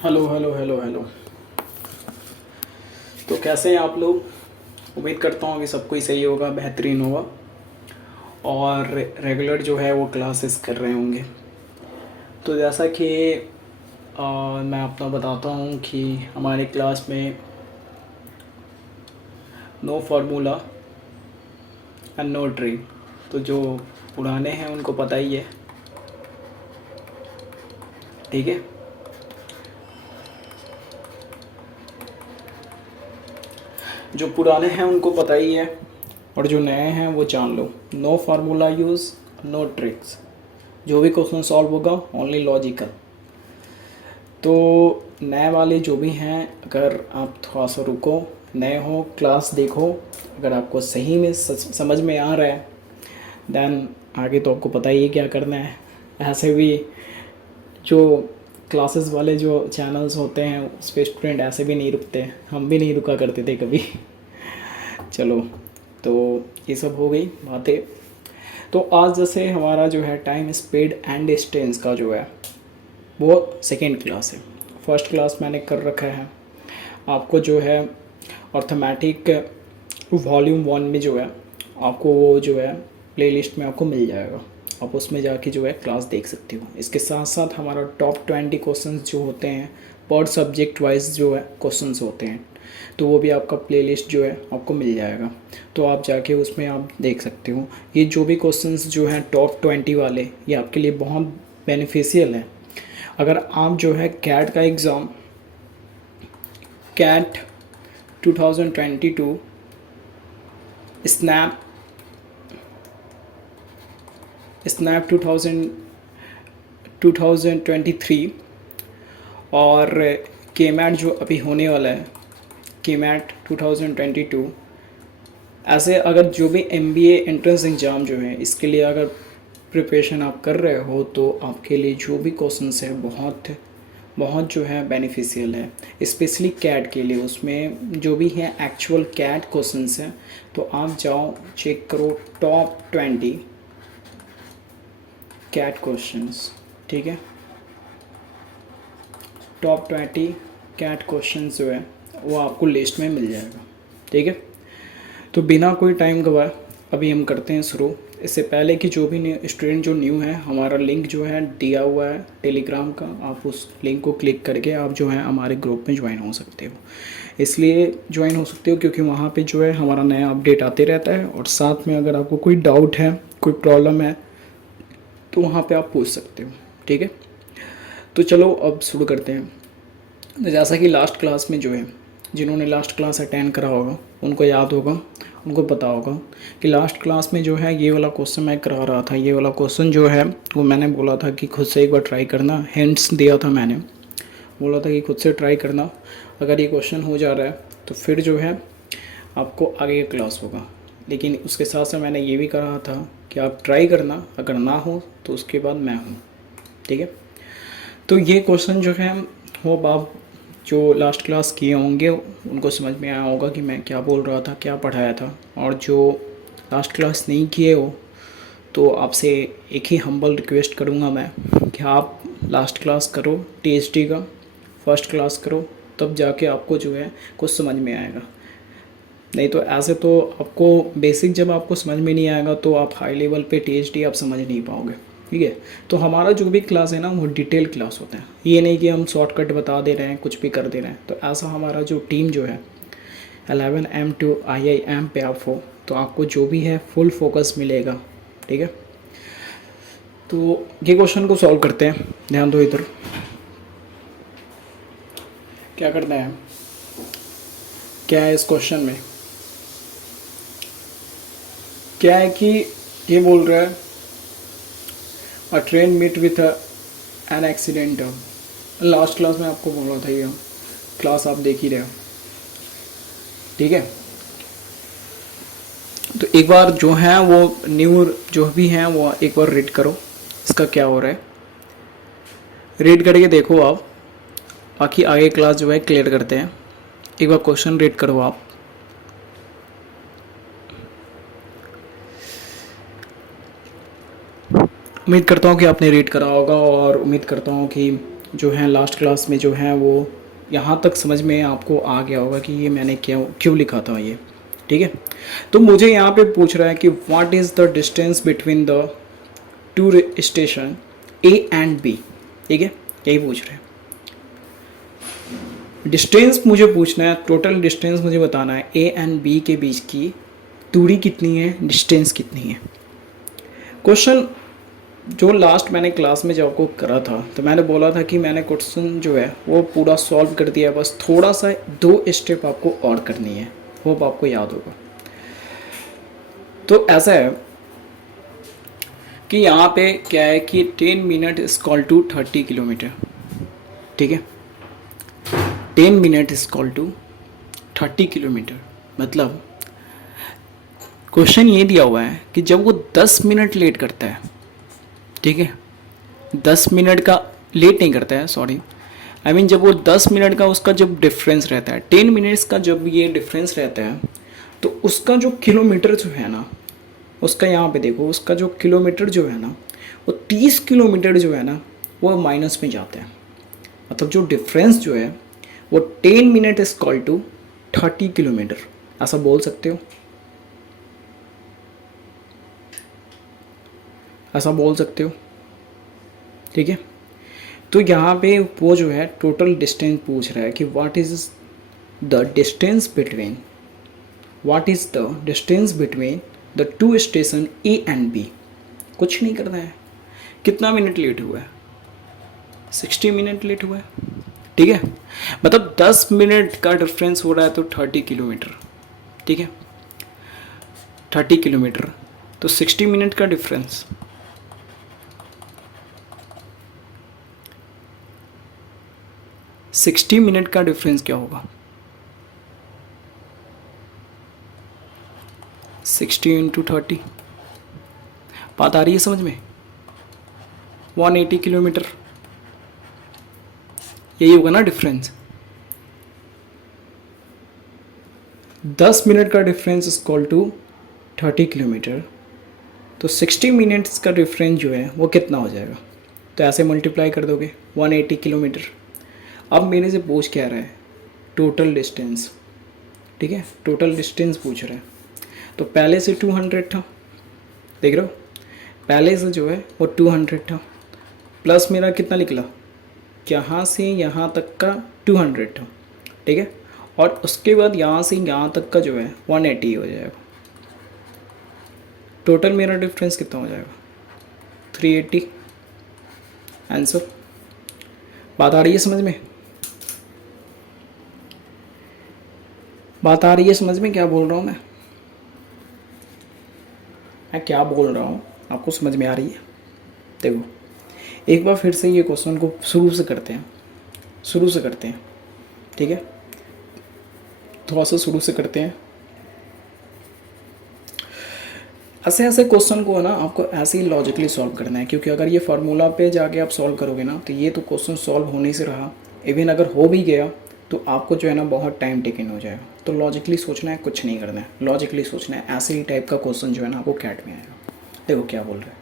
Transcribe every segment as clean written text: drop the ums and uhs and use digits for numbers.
Hello hello hello hello. तो कैसे हैं आप लोग? उम्मीद करता हूँ कि सब कोई सही होगा, बेहतरीन होगा और रेगुलर जो है वो क्लासेस कर रहे होंगे। तो जैसा कि मैं अपना बताता हूँ कि हमारी क्लास में no formula and no tree. तो जो पुराने हैं उनको पता ही है, ठीक है। जो पुराने हैं उनको पता ही है और जो नए हैं वो जान लो। No formula use, no tricks. जो भी क्वेश्चन सॉल्व होगा ओनली लॉजिकल। तो नए वाले जो भी हैं, अगर आप थोड़ा सा रुको, नए हो, क्लास देखो, अगर आपको सही में समझ में आ रहा है देन आगे तो आपको पता ही है क्या करना है। ऐसे भी जो क्लासेस वाले जो चैनल्स होते हैं उस पर स्टूडेंट ऐसे भी नहीं रुकते, हम भी नहीं रुका करते थे कभी। चलो, तो ये सब हो गई बातें। तो आज जैसे हमारा जो है टाइम स्पीड एंड डिस्टेंस का जो है वो सेकेंड क्लास है। फर्स्ट क्लास मैंने कर रखा है। आपको जो है अर्थमेटिक वॉल्यूम वन में जो है आपको वो जो है प्लेलिस्ट में आपको मिल जाएगा। आप उसमें जाके जो है क्लास देख सकते हो। इसके साथ साथ हमारा टॉप 20 क्वेश्चंस जो होते हैं पर सब्जेक्ट वाइज जो है क्वेश्चंस होते हैं, तो वो भी आपका प्लेलिस्ट जो है आपको मिल जाएगा। तो आप जाके उसमें आप देख सकते हो। ये जो भी क्वेश्चंस जो हैं टॉप 20 वाले, ये आपके लिए बहुत बेनिफिशियल है। अगर आप जो है कैट का एग्ज़ाम, कैट 2022 स्नैप स्नैप 2023 और के मैट जो अभी होने वाला है, के मैट 2022, ऐसे अगर जो भी MBA एंट्रेंस एग्ज़ाम जो है इसके लिए अगर प्रिपरेशन आप कर रहे हो तो आपके लिए जो भी क्वेश्चंस है बहुत बहुत जो है बेनिफिशियल है। स्पेशली कैट के लिए उसमें जो भी है एक्चुअल कैट क्वेश्चंस हैं, तो आप जाओ चेक करो टॉप 20 कैट क्वेश्चंस, ठीक है। टॉप 20 कैट क्वेश्चंस जो है वो आपको लिस्ट में मिल जाएगा, ठीक है। तो बिना कोई टाइम गवाए अभी हम करते हैं शुरू। इससे पहले कि जो भी स्टूडेंट जो न्यू है, हमारा लिंक जो है दिया हुआ है टेलीग्राम का, आप उस लिंक को क्लिक करके आप जो है हमारे ग्रुप में ज्वाइन हो सकते हो। इसलिए ज्वाइन हो सकते हो क्योंकि वहाँ पे जो है हमारा नया अपडेट आते रहता है और साथ में अगर आपको कोई डाउट है, कोई प्रॉब्लम है, तो वहाँ पे आप पूछ सकते हो, ठीक है। तो चलो अब शुरू करते हैं। तो जैसा कि लास्ट क्लास में जो है, जिन्होंने लास्ट क्लास अटेंड करा होगा उनको याद होगा, उनको पता होगा कि लास्ट क्लास में जो है ये वाला क्वेश्चन मैं करा रहा था। ये वाला क्वेश्चन जो है वो मैंने बोला था कि खुद से एक बार ट्राई करना, हिंट्स दिया था मैंने, बोला था कि खुद से ट्राई करना। अगर ये क्वेश्चन हो जा रहा है तो फिर जो है आपको आगे क्लास होगा। लेकिन उसके साथ साथ मैंने ये भी कहा था कि आप ट्राई करना, अगर ना हो तो उसके बाद मैं हूँ, ठीक है। तो ये क्वेश्चन जो है वो आप जो लास्ट क्लास किए होंगे उनको समझ में आया होगा कि मैं क्या बोल रहा था, क्या पढ़ाया था। और जो लास्ट क्लास नहीं किए हो तो आपसे एक ही हम्बल रिक्वेस्ट करूँगा मैं कि आप लास्ट क्लास करो, TST का फर्स्ट क्लास करो, तब जाके आपको जो है कुछ समझ में आएगा। नहीं तो ऐसे तो आपको बेसिक जब आपको समझ में नहीं आएगा तो आप हाई लेवल पे TST आप समझ नहीं पाओगे, ठीक है। तो हमारा जो भी क्लास है ना वो डिटेल क्लास होता है, ये नहीं कि हम शॉर्टकट बता दे रहे हैं, कुछ भी कर दे रहे हैं। तो ऐसा हमारा जो टीम जो है 11M to IIM पे आप हो तो आपको जो भी है फुल फोकस मिलेगा, ठीक है। तो ये क्वेश्चन को सॉल्व करते हैं। ध्यान दो इधर, क्या करना है, क्या है इस क्वेश्चन में, क्या है कि ये बोल रहा है a train meet with an accident. Last class में आपको बोला था, ये क्लास आप देख ही रहे हो, ठीक है। तो एक बार जो है वो न्यू जो भी हैं वो एक बार रीड करो, इसका क्या हो रहा है रीड करके देखो आप। बाकी आगे क्लास जो है क्लियर करते हैं। एक बार क्वेश्चन रीड करो आप। उम्मीद करता हूँ कि आपने रीड करा होगा और उम्मीद करता हूँ कि जो है लास्ट क्लास में जो है वो यहाँ तक समझ में आपको आ गया होगा कि ये मैंने क्यों क्यों लिखा था ये, ठीक है। तो मुझे यहाँ पे पूछ रहा है कि what is the distance between the two station A and B, ठीक है, यही पूछ रहे हैं। डिस्टेंस मुझे पूछना है, टोटल डिस्टेंस मुझे बताना है, ए एंड बी के बीच की दूरी कितनी है, डिस्टेंस कितनी है। क्वेश्चन जो लास्ट मैंने क्लास में जब आपको करा था तो मैंने बोला था कि मैंने क्वेश्चन जो है वो पूरा सॉल्व कर दिया, बस थोड़ा सा 2 स्टेप आपको और करनी है, होप आपको याद होगा। तो ऐसा है कि यहाँ पे क्या है कि 10 मिनट इक्वल टू 30 किलोमीटर, ठीक है। 10 मिनट इक्वल टू 30 किलोमीटर, मतलब क्वेश्चन ये दिया हुआ है कि जब वो 10 मिनट लेट करता है, ठीक है, 10 मिनट का लेट नहीं करता है, सॉरी, आई मीन जब वो 10 मिनट का उसका जब डिफरेंस रहता है, 10 मिनट्स का जब ये डिफरेंस रहता है, तो उसका जो किलोमीटर जो है ना, उसका यहाँ पे देखो, उसका जो किलोमीटर जो है ना वो 30 किलोमीटर जो है ना वो माइनस में जाता है। मतलब जो डिफरेंस जो है वो 10 minute is equal to 30 kilometre, ऐसा बोल सकते हो, ऐसा बोल सकते हो, ठीक है। तो यहाँ पे वो जो है टोटल डिस्टेंस पूछ रहा है कि what is the distance between, what is the distance between the two station A and B. कुछ नहीं करना है, कितना मिनट लेट हुआ है, 60 मिनट लेट हुआ है, ठीक है। मतलब 10 मिनट का डिफरेंस हो रहा है तो 30 किलोमीटर, ठीक है, 30 किलोमीटर, तो 60 मिनट का डिफरेंस, 60 मिनट का डिफरेंस क्या होगा, 60 इंटू 30, बात आ रही है समझ में, 180 किलोमीटर, यही होगा ना डिफरेंस। 10 मिनट का डिफरेंस इक्वल टू 30 किलोमीटर, तो 60 मिनट्स का डिफरेंस जो है वो कितना हो जाएगा, तो ऐसे मल्टीप्लाई कर दोगे 180 किलोमीटर। अब मेरे से पूछ क्या रहा है, टोटल डिस्टेंस, ठीक है, टोटल डिस्टेंस पूछ रहा है। तो पहले से 200 था, देख रहे हो, पहले से जो है वो 200 था, प्लस मेरा कितना निकला, यहाँ से यहाँ तक का 200 था, ठीक है, और उसके बाद यहाँ से यहाँ तक का जो है 180 हो जाएगा। टोटल मेरा डिफरेंस कितना हो जाएगा, 380। आंसर, बात आ रही है समझ में, बात आ रही है समझ में, क्या बोल रहा हूँ मैं क्या बोल रहा हूँ, आपको समझ में आ रही है। देखो एक बार फिर से ये क्वेश्चन को शुरू से करते हैं, शुरू से करते हैं, ठीक है, थोड़ा सा शुरू से करते हैं। ऐसे ऐसे क्वेश्चन को है ना आपको ऐसे ही लॉजिकली सॉल्व करना है, क्योंकि अगर ये फार्मूला पे जाके आप सॉल्व करोगे ना तो ये तो क्वेश्चन सॉल्व होने से रहा, इवन अगर हो भी गया तो आपको जो है ना बहुत टाइम टेकन हो जाएगा। तो लॉजिकली सोचना है, कुछ नहीं करना है, लॉजिकली सोचना है, ऐसे ही टाइप का क्वेश्चन जो है ना आपको कैट में आएगा। देखो क्या बोल रहे हैं,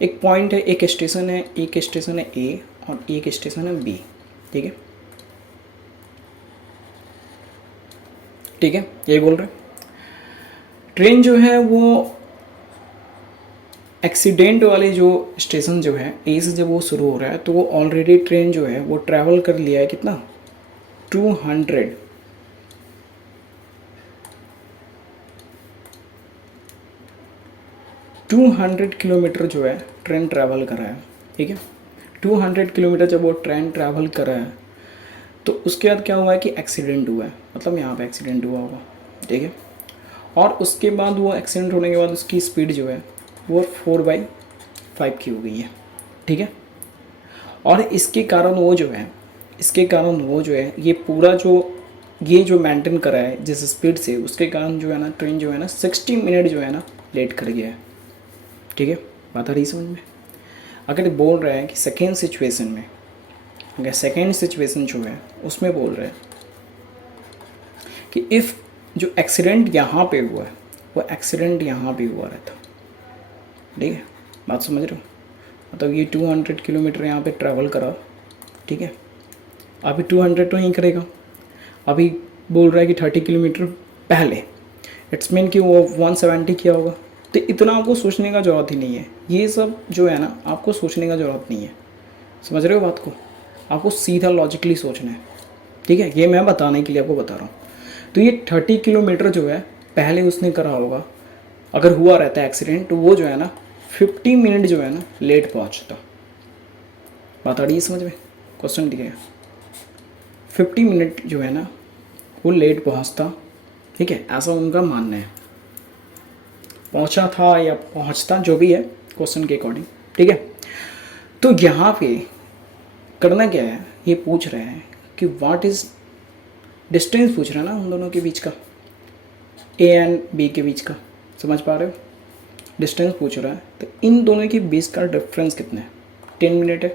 एक पॉइंट है, एक स्टेशन है, एक स्टेशन है ए और एक स्टेशन है बी, ठीक है, ठीक है, यही बोल रहे हैं। ट्रेन जो है वो एक्सीडेंट वाले जो स्टेशन जो है ए से जब वो शुरू हो रहा है तो वो ऑलरेडी ट्रेन जो है वो ट्रैवल कर लिया है कितना, 200 किलोमीटर जो है ट्रेन ट्रैवल कर रहा है, ठीक है। 200 किलोमीटर जब वो ट्रेन ट्रैवल कर रहा है तो उसके बाद क्या हुआ है कि एक्सीडेंट हुआ है, मतलब यहाँ पे एक्सीडेंट हुआ होगा, ठीक है। और उसके बाद वो एक्सीडेंट होने के बाद उसकी स्पीड जो है वो 4/5 की हो गई है, ठीक है। और इसके कारण वो जो है, इसके कारण वो जो है ये पूरा जो ये जो मेंटेन करा है जिस स्पीड से, उसके कारण जो है ना ट्रेन जो है ना 60 मिनट जो है ना लेट कर गया है, ठीक है, बात आ रही समझ में। अगर बोल रहा है कि सेकेंड सिचुएशन में, अगर सेकेंड सिचुएशन जो है उसमें बोल रहा है कि इफ़ जो एक्सीडेंट यहाँ पे हुआ है वो एक्सीडेंट यहाँ पे हुआ रहता, ठीक है, बात समझ रहे हो, मतलब ये 200 किलोमीटर यहाँ पे ट्रैवल करा, ठीक है। अभी 200 तो नहीं करेगा, अभी बोल रहा है कि 30 किलोमीटर पहले, इट्स मीन कि वो 170 किया होगा। तो इतना आपको सोचने का ज़रूरत ही नहीं है, ये सब जो है ना आपको सोचने का ज़रूरत नहीं है, समझ रहे हो बात को? आपको सीधा लॉजिकली सोचना है, ठीक है। ये मैं बताने के लिए आपको बता रहा हूँ। तो ये 30 किलोमीटर जो है पहले उसने करा होगा, अगर हुआ रहता है एक्सीडेंट तो वो जो है ना 50 मिनट जो है ना लेट पहुँचता। बात आ रही है समझ में? क्वेश्चन दिया है 50 मिनट जो है ना वो लेट पहुँचता, ठीक है, ऐसा उनका मानना है। पहुँचा था या पहुँचता, जो भी है क्वेश्चन के अकॉर्डिंग, ठीक है। तो यहाँ पे करना क्या है, ये पूछ रहे हैं कि व्हाट इज़ डिस्टेंस, पूछ रहा है ना उन दोनों के बीच का, ए एंड बी के बीच का, समझ पा रहे हो? डिस्टेंस पूछ रहा है, तो इन दोनों के बीच का डिफरेंस कितना है? 10 मिनट है,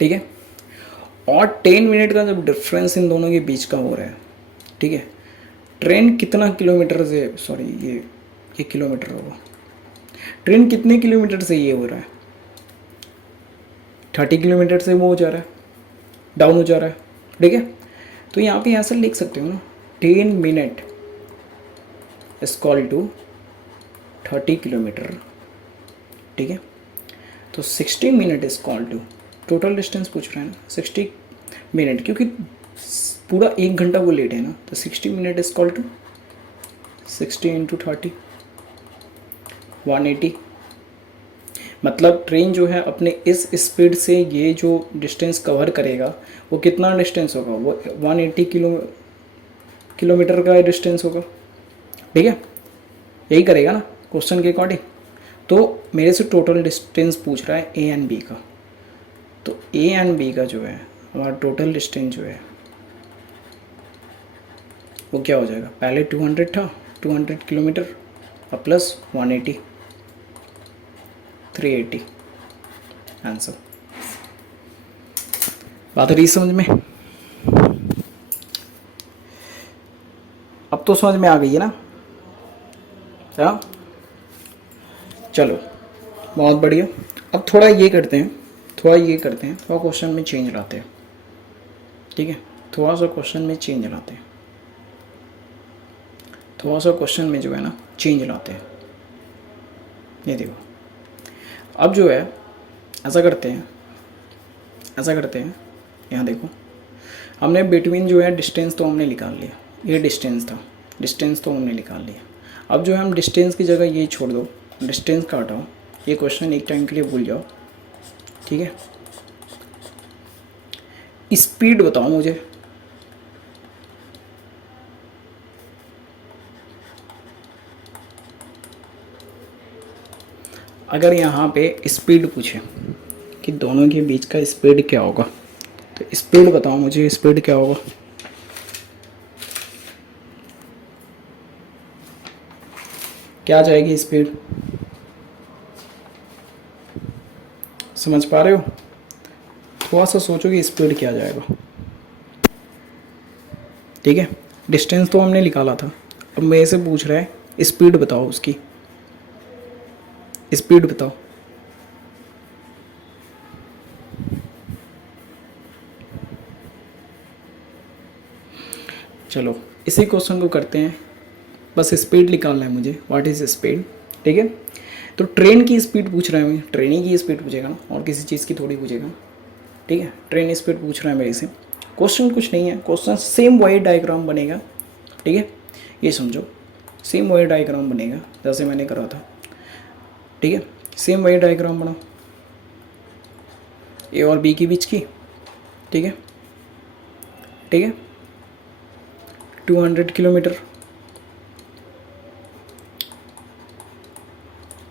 ठीक है। और 10 मिनट का जब डिफरेंस इन दोनों के बीच का हो रहा है, ठीक है, ट्रेन कितना किलोमीटर से, सॉरी ये किलोमीटर होगा, ट्रेन कितने किलोमीटर से ये हो रहा है? 30 किलोमीटर से वो हो जा रहा है, डाउन हो जा रहा है, ठीक है। तो यहाँ पे ऐसा लिख सकते हो ना, 10 मिनट इज कॉल टू 30 किलोमीटर, ठीक है। तो 60 minute is call to, total distance पूछ रहे हैं ना 60 मिनट, क्योंकि पूरा 1 घंटा वो लेट है ना, तो 60 minute is call to 60 into 30, 180। मतलब ट्रेन जो है अपने इस स्पीड से ये जो डिस्टेंस कवर करेगा वो कितना डिस्टेंस होगा? वो 180 किलोमीटर का डिस्टेंस होगा, ठीक है। यही करेगा ना क्वेश्चन के अकॉर्डिंग। तो मेरे से टोटल डिस्टेंस पूछ रहा है ए एंड बी का, तो ए एंड बी का जो है हमारा टोटल डिस्टेंस जो है वो क्या हो जाएगा? पहले 200 था, 200 किलोमीटर और प्लस 180, 380 आंसर। बात रही समझ में? अब तो समझ में आ गई है ना? हाँ चलो बहुत बढ़िया। अब थोड़ा ये करते हैं, थोड़ा क्वेश्चन में चेंज लाते हैं, ठीक है। थोड़ा सा क्वेश्चन में चेंज लाते हैं, थोड़ा सा क्वेश्चन में जो है ना चेंज लाते हैं। ये देखो, अब जो है ऐसा करते हैं, यहाँ देखो, हमने बिटवीन जो है डिस्टेंस तो हमने निकाल लिया, ये डिस्टेंस था, डिस्टेंस तो हमने निकाल लिया। अब जो है हम डिस्टेंस की जगह ये छोड़ दो, डिस्टेंस का हटाओ, ये क्वेश्चन एक टाइम के लिए भूल जाओ, ठीक है। स्पीड बताओ मुझे, अगर यहाँ पे स्पीड पूछे कि दोनों के बीच का स्पीड क्या होगा, तो स्पीड बताओ मुझे, स्पीड क्या होगा? क्या जाएगी स्पीड? समझ पा रहे हो? थोड़ा सा सोचो कि स्पीड क्या जाएगा, ठीक है। डिस्टेंस तो हमने निकाला था, अब मेरे से पूछ रहा है स्पीड बताओ, उसकी स्पीड बताओ। चलो इसी क्वेश्चन को करते हैं, बस स्पीड निकालना है मुझे, व्हाट इज़ स्पीड, ठीक है। तो ट्रेन की स्पीड पूछ रहा है मैं, ट्रेन ही की स्पीड पूछेगा ना, और किसी चीज़ की थोड़ी पूछेगा, ठीक है। ट्रेन स्पीड पूछ रहा है मेरे से, क्वेश्चन कुछ नहीं है, क्वेश्चन सेम वही डायग्राम बनेगा, ठीक है। ये समझो, सेम वही डायग्राम बनेगा जैसे मैंने करा था, ठीक है। सेम वही डायग्राम बनाओ, ए और बी के बीच की, ठीक है, ठीक है। 200 किलोमीटर।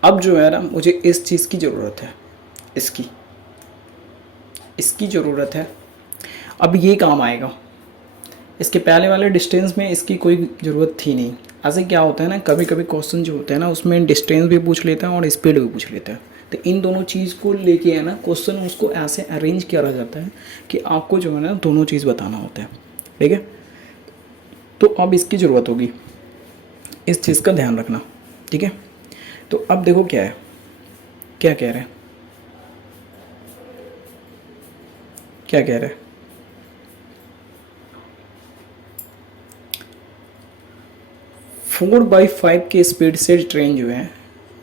अब जो है ना मुझे इस चीज़ की ज़रूरत है, इसकी ज़रूरत है। अब ये काम आएगा, इसके पहले वाले डिस्टेंस में इसकी कोई ज़रूरत थी नहीं। ऐसे क्या होता है ना, कभी कभी क्वेश्चन जो होते हैं ना उसमें डिस्टेंस भी पूछ लेता है और स्पीड भी पूछ लेता है, तो इन दोनों चीज़ को लेके है ना क्वेश्चन उसको ऐसे अरेंज किया जाता है कि आपको जो है ना दोनों चीज़ बताना होता है, ठीक है। तो अब इसकी ज़रूरत होगी, इस चीज़ का ध्यान रखना, ठीक है। तो अब देखो क्या है, क्या कह रहे हैं, क्या कह रहे हैं, 4/5 के स्पीड से ट्रेन जो है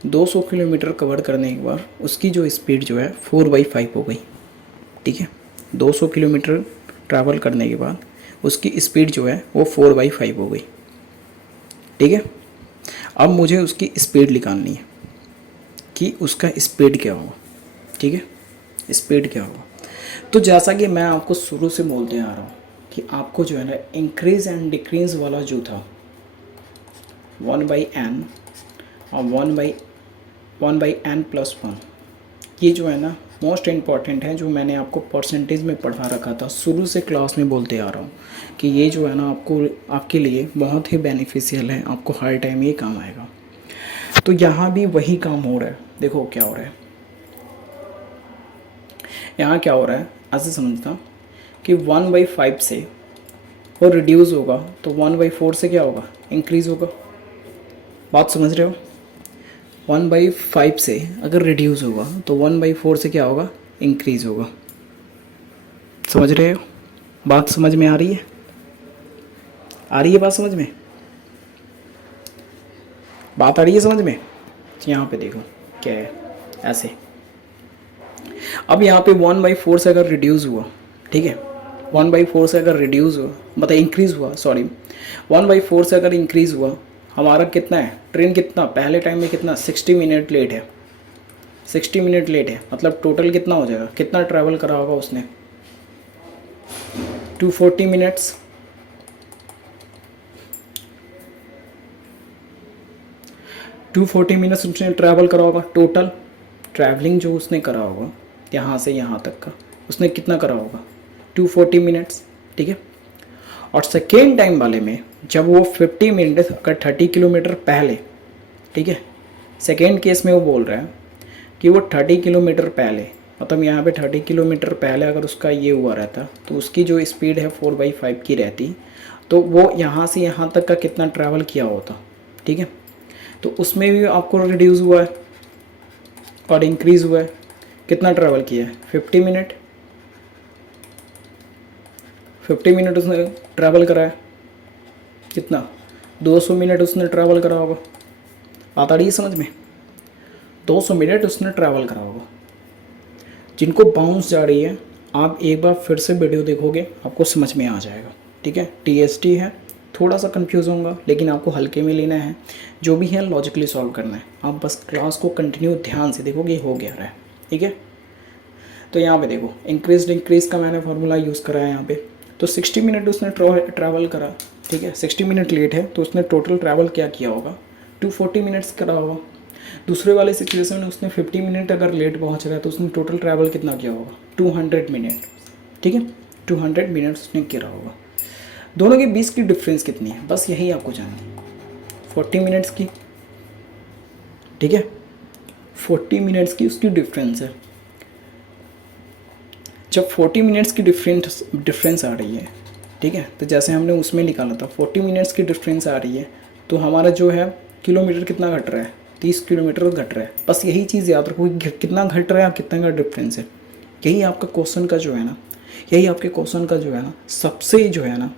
200 किलोमीटर कवर करने के बाद उसकी जो स्पीड जो है 4/5 हो गई। ठीक है, 200 किलोमीटर ट्रैवल करने के बाद उसकी स्पीड जो है वो 4/5 हो गई। ठीक है, अब मुझे उसकी स्पीड निकालनी है कि उसका स्पीड क्या होगा। ठीक है, स्पीड क्या होगा। तो जैसा कि मैं आपको शुरू से बोलते आ रहा हूँ कि आपको जो है ना इंक्रीज एंड डिक्रीज वाला जो था 1/n और 1/n+1, ये जो है ना मोस्ट इम्पॉर्टेंट है, जो मैंने आपको परसेंटेज में पढ़ा रखा था, शुरू से क्लास में बोलते आ रहा हूँ कि ये जो है ना आपको आपके लिए बहुत ही बेनिफिशियल है, आपको हर टाइम ये काम आएगा। तो यहाँ भी वही काम हो रहा है। देखो क्या हो रहा है, यहाँ क्या हो रहा है, ऐसे समझता कि 1/5 से वो रिड्यूस होगा तो 1/4 से क्या होगा, इंक्रीज़ होगा। बात समझ रहे हो, 1/5 से अगर रिड्यूस होगा तो 1/4 से क्या होगा, इंक्रीज़ होगा। समझ रहे हो, बात समझ में आ रही है, आ रही है बात समझ में, बात आ रही है समझ में। तो यहाँ पे देखो क्या है, ऐसे अब यहाँ पे 1/4 से अगर रिड्यूस हुआ, ठीक है, 1/4 से अगर रिड्यूस हुआ मतलब इंक्रीज़ हुआ, सॉरी 1/4 से अगर इंक्रीज़ हुआ, हमारा कितना है, ट्रेन कितना पहले टाइम में कितना 60 मिनट लेट है, 60 मिनट लेट है, मतलब टोटल कितना हो जाएगा, कितना ट्रैवल करा होगा उसने, 240 मिनट्स। 240 मिनट्स उसने ट्रैवल करा होगा, टोटल ट्रैवलिंग जो उसने करा होगा यहाँ से यहाँ तक का उसने कितना करा होगा, 240 मिनट्स। ठीक है, और सेकेंड टाइम वाले में जब वो 50 मिनट अगर 30 किलोमीटर पहले, ठीक है, सेकेंड केस में वो बोल रहा है कि वो 30 किलोमीटर पहले, मतलब यहाँ पे 30 किलोमीटर पहले अगर उसका ये हुआ रहता तो उसकी जो स्पीड है 4/5 की रहती, तो वो यहाँ से यहाँ तक का कितना ट्रैवल किया होता। ठीक है, तो उसमें भी आपको रिड्यूस हुआ है और इंक्रीज़ हुआ है, कितना ट्रैवल किया है, 50 मिनट, 50 मिनट उसने ट्रैवल करा है, कितना 200 मिनट उसने ट्रैवल करा होगा। बात आ रही है समझ में, 200 मिनट उसने ट्रैवल करा होगा। जिनको बाउंस जा रही है, आप एक बार फिर से वीडियो देखोगे आपको समझ में आ जाएगा। ठीक है, TST है, थोड़ा सा कंफ्यूज होगा लेकिन आपको हल्के में लेना है, जो भी है लॉजिकली सॉल्व करना है। आप बस क्लास को कंटिन्यू ध्यान से देखोगे, हो गया रहा है। ठीक है, तो यहाँ पे देखो इंक्रीज का मैंने फार्मूला यूज़ करा है यहाँ पे। तो 60 मिनट उसने ट्रैवल करा, ठीक है, 60 मिनट लेट है तो उसने टोटल ट्रैवल क्या किया होगा, 240 मिनट्स करा होगा। दूसरे वाले सिचुएशन में उसने 50 मिनट अगर लेट पहुँच रहा है तो उसने टोटल ट्रैवल कितना किया होगा, 200 मिनट। ठीक है, 200 मिनट्स उसने किया होगा। दोनों के बीच की डिफरेंस कितनी है, बस यही आपको जानना है, 40 मिनट्स की। ठीक है, 40 मिनट्स की उसकी डिफरेंस है। जब 40 मिनट्स की डिफरेंस आ रही है, ठीक है, तो जैसे हमने उसमें निकाला था 40 मिनट्स की डिफरेंस आ रही है, तो हमारा जो है किलोमीटर कितना घट रहा है, 30 किलोमीटर घट रहा है। बस यही चीज़ याद रखो कि कितना घट रहा है और कितना का डिफरेंस है। यही आपका क्वेश्चन का जो है ना, यही आपके क्वेश्चन का जो है ना सबसे जो है ना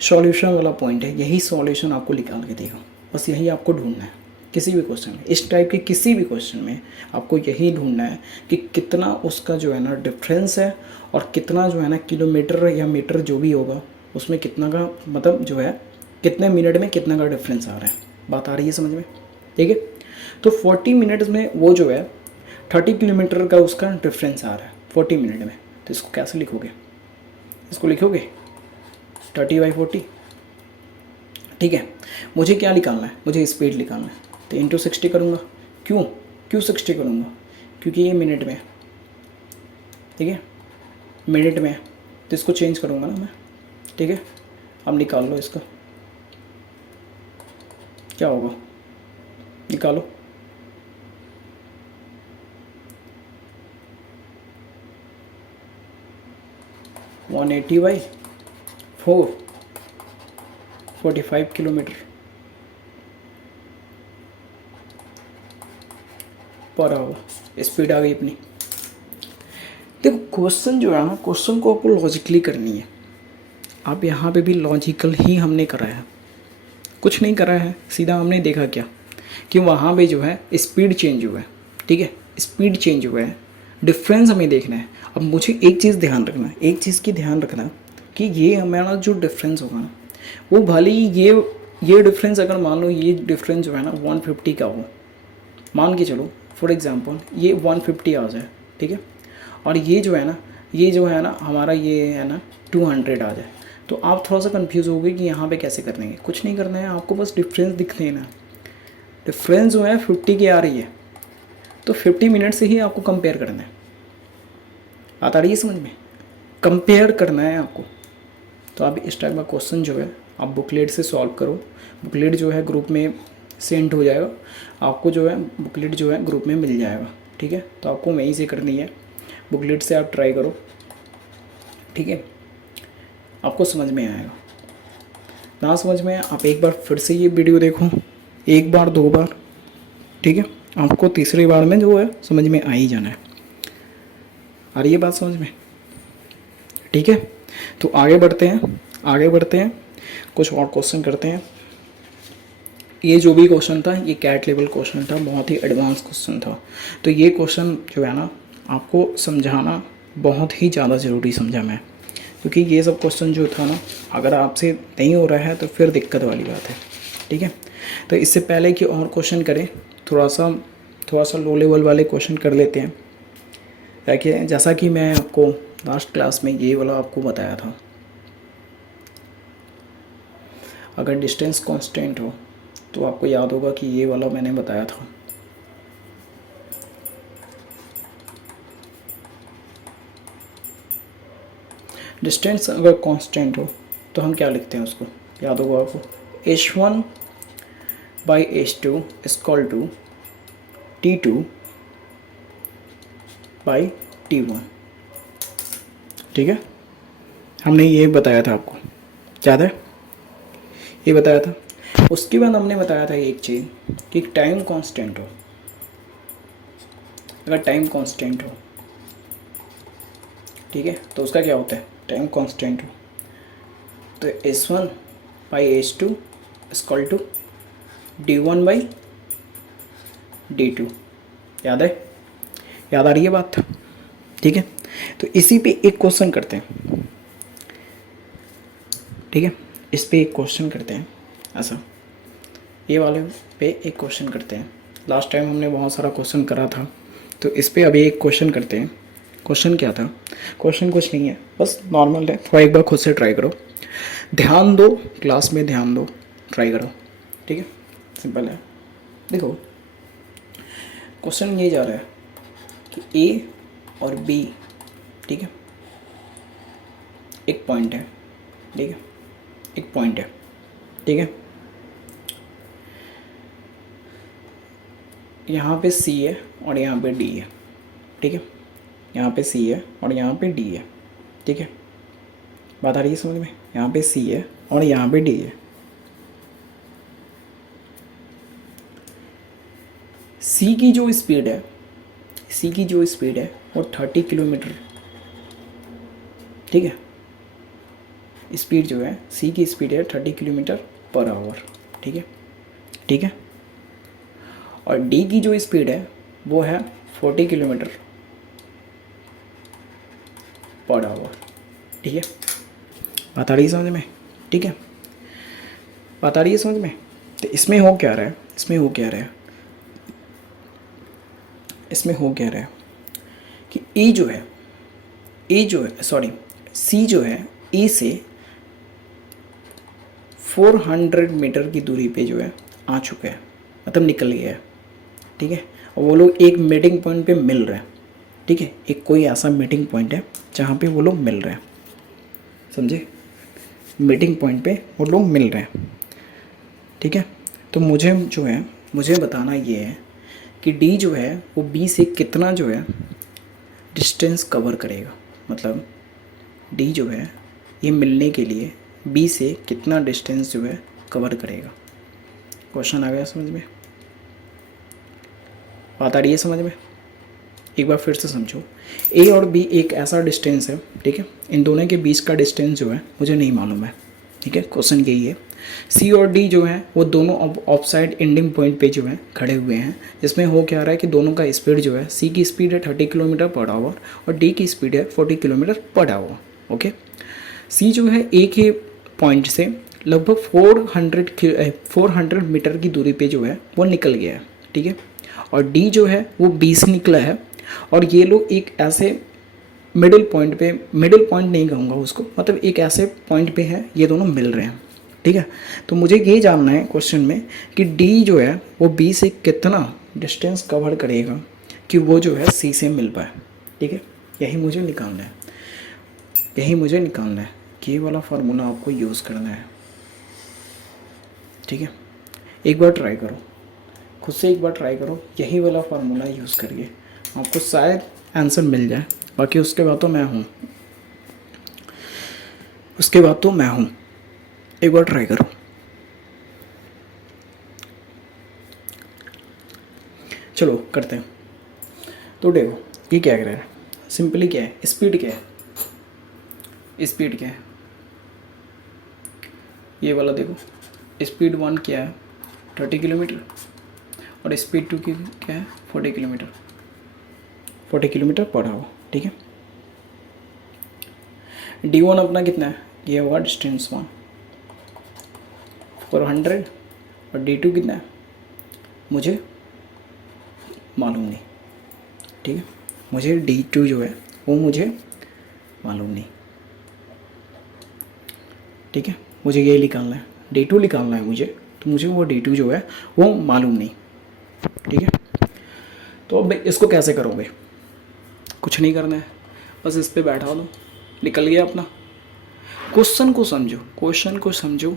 सॉल्यूशन वाला पॉइंट है। यही सॉल्यूशन आपको निकाल के देगा, बस यही आपको ढूंढना है किसी भी क्वेश्चन में, इस टाइप के किसी भी क्वेश्चन में आपको यही ढूंढना है कि कितना उसका जो है ना डिफरेंस है और कितना जो है ना किलोमीटर या मीटर जो भी होगा उसमें कितना का मतलब जो है कितने मिनट में कितना का डिफरेंस आ रहा है। बात आ रही है समझ में। ठीक है, तो 40 मिनट्स में वो जो है 30 किलोमीटर का उसका डिफरेंस आ रहा है 40 मिनट में। तो इसको कैसे लिखोगे, इसको लिखोगे 30/40। ठीक है, मुझे क्या निकालना है, मुझे स्पीड निकालना है, तो इंटू 60 करूँगा। क्यों 60 करूँगा, क्योंकि ये मिनट में है। ठीक है, मिनट में है तो इसको चेंज करूँगा ना मैं। ठीक है, अब निकाल लो इसका, क्या होगा, निकालो। One 180/4 45 kilometre. Per hour speed आ गई अपनी। देखो क्वेश्चन जो है ना, क्वेश्चन को आपको लॉजिकली करनी है। आप यहाँ पे भी लॉजिकल ही हमने करा है, कुछ नहीं करा है, सीधा हमने देखा क्या कि वहाँ पे जो है स्पीड चेंज हुआ है। ठीक है, स्पीड चेंज हुआ है, डिफरेंस हमें देखना है। अब मुझे एक चीज़ ध्यान रखना है, एक चीज़ की ध्यान रखना कि ये हमारा जो डिफरेंस होगा ना, वो भले ही ये डिफरेंस अगर मान लो ये डिफरेंस जो है ना 150 का हो, मान के चलो फॉर एग्जांपल ये 150 आ जाए, ठीक है, और ये जो है ना हमारा ये है ना 200 आ जाए, तो आप थोड़ा सा कंफ्यूज हो गए कि यहाँ पे कैसे करने है। कुछ नहीं करना है, आपको बस डिफरेंस दिख लेना। डिफरेंस जो है 50 की आ रही है, तो 50 मिनट से ही आपको कंपेयर करना है। बात आ रही है समझ में? कंपेयर करना है आपको। तो आप इस टाइप का क्वेश्चन जो है आप बुकलेट से सॉल्व करो। बुकलेट जो है ग्रुप में सेंड हो जाएगा आपको, जो है बुकलेट जो है ग्रुप में मिल जाएगा। ठीक है, तो आपको वहीं से करनी है, बुकलेट से आप ट्राई करो। ठीक है, आपको समझ में आएगा। ना समझ में आए आप एक बार फिर से ये वीडियो देखो, एक बार दो बार, ठीक है, आपको तीसरी बार में जो है समझ में आ ही जाना है। आ रही है बात समझ में? ठीक है, तो आगे बढ़ते हैं, कुछ और क्वेश्चन करते हैं। ये जो भी क्वेश्चन था ये कैट लेवल क्वेश्चन था, बहुत ही एडवांस क्वेश्चन था। तो ये क्वेश्चन जो है ना आपको समझाना बहुत ही ज़्यादा ज़रूरी समझा मैं, क्योंकि ये सब क्वेश्चन जो था ना अगर आपसे नहीं हो रहा है तो फिर दिक्कत वाली बात है। ठीक है, तो इससे पहले कि और क्वेश्चन करें, थोड़ा सा लो लेवल वाले क्वेश्चन कर लेते हैं। देखिए, जैसा कि मैं आपको लास्ट क्लास में ये वाला आपको बताया था, अगर डिस्टेंस कांस्टेंट हो तो आपको याद होगा कि ये वाला मैंने बताया था। डिस्टेंस अगर कांस्टेंट हो तो हम क्या लिखते हैं उसको, याद होगा आपको, h1 by h2 equal to t2 by t1। ठीक है, हमने ये बताया था आपको, याद है? ये बताया था। उसके बाद हमने बताया था एक चीज़ कि टाइम कांस्टेंट हो, अगर टाइम कांस्टेंट हो, ठीक है, तो उसका क्या होता है, टाइम कांस्टेंट हो तो h1 by h2 equal to d1 by d2। याद है? याद आ रही है बात? ठीक है, तो इसी पे एक क्वेश्चन करते हैं। ठीक है, इस पे एक क्वेश्चन करते हैं, ऐसा ये वाले पे एक क्वेश्चन करते हैं। लास्ट टाइम हमने बहुत सारा क्वेश्चन करा था, तो इस पे अभी एक क्वेश्चन करते हैं। क्वेश्चन क्या था? क्वेश्चन कुछ नहीं है, बस नॉर्मल है, थोड़ा एक बार खुद से ट्राई करो, ध्यान दो, क्लास में ध्यान दो, ट्राई करो। ठीक है, सिंपल है। देखो क्वेश्चन ये जा रहा है कि ए और बी, ठीक है, एक पॉइंट है, ठीक है, एक पॉइंट है, ठीक है, यहाँ पे सी है और यहाँ पे डी है। ठीक है, यहाँ पे सी है और यहाँ पे डी है। ठीक है, बात आ रही है समझ में? यहाँ पे सी है और यहाँ पे डी है। सी की जो स्पीड है वो 30 किलोमीटर, ठीक है, स्पीड जो है सी की स्पीड है 30 किलोमीटर पर आवर। ठीक है, ठीक है, और डी की जो स्पीड है वो है 40 किलोमीटर पर आवर। ठीक है, बात आ रही है समझ में? ठीक है, बात आ रही है समझ में? तो इसमें हो क्या रहा है कि सी जो है ए से 400 मीटर की दूरी पे जो है आ चुका है, मतलब निकल गया है। ठीक है, और वो लोग एक मीटिंग पॉइंट पे मिल रहे हैं। ठीक है, एक कोई ऐसा मीटिंग पॉइंट है जहाँ पे वो लोग मिल रहे हैं, समझे? मीटिंग पॉइंट पे वो लोग मिल रहे हैं। ठीक है, तो मुझे बताना ये है कि डी जो है वो बी से कितना जो है डिस्टेंस कवर करेगा, मतलब डी जो है ये मिलने के लिए बी से कितना डिस्टेंस जो है कवर करेगा। क्वेश्चन आ गया समझ में? बात आ रही है समझ में? एक बार फिर से समझो, ए और बी एक ऐसा डिस्टेंस है, ठीक है, इन दोनों के बीच का डिस्टेंस जो है मुझे नहीं मालूम है, ठीक है, क्वेश्चन यही है। सी और डी जो है वो दोनों ऑफ साइड एंडिंग पॉइंट पे जो है खड़े हुए हैं, जिसमें हो क्या रहा है कि दोनों का स्पीड जो है, सी की स्पीड है 30 किलोमीटर पर आवर और डी की स्पीड है 40 किलोमीटर पर आवर। ओके, सी जो है एक ही पॉइंट से लगभग 400 मीटर की दूरी पे जो है वो निकल गया है, ठीक है, और डी जो है वो 20 निकला है, और ये लोग एक ऐसे मिडिल पॉइंट पे, मिडिल पॉइंट नहीं कहूँगा उसको, मतलब एक ऐसे पॉइंट पे है, ये दोनों मिल रहे हैं, ठीक है। तो मुझे ये जानना है क्वेश्चन में कि डी जो है वो बी से कितना डिस्टेंस कवर करेगा कि वो जो है सी से मिल पाए, ठीक है, यही मुझे निकालना है, यही मुझे निकालना है कि ये वाला फार्मूला आपको यूज़ करना है, ठीक है। एक बार ट्राई करो, खुद से एक बार ट्राई करो, यही वाला फार्मूला यूज़ करिए, आपको शायद आंसर मिल जाए। बाकी उसके बाद तो मैं हूँ, उसके बाद तो मैं हूँ, एक बार ट्राई करो। चलो करते हैं। तो देखो ये क्या कह रहा है, सिंपली क्या है, स्पीड क्या है, स्पीड क्या है, ये वाला देखो, स्पीड 1 क्या है 30 किलोमीटर और स्पीड 2 की क्या है 40 किलोमीटर, 40 किलोमीटर पर आवर, ठीक है। D1 अपना कितना है, ये हुआ डिस्टेंस 1 400 और D2 कितना है मुझे मालूम नहीं, ठीक है, मुझे D2 जो है वो मुझे मालूम नहीं, ठीक है, मुझे ये निकालना है, D2 निकालना है मुझे, तो मुझे वो D2 जो है वो मालूम नहीं, ठीक है। तो अब इसको कैसे करोगे, कुछ नहीं करना है, बस इस पर बैठा दो, निकल गया अपना। क्वेश्चन को समझो, क्वेश्चन को समझो,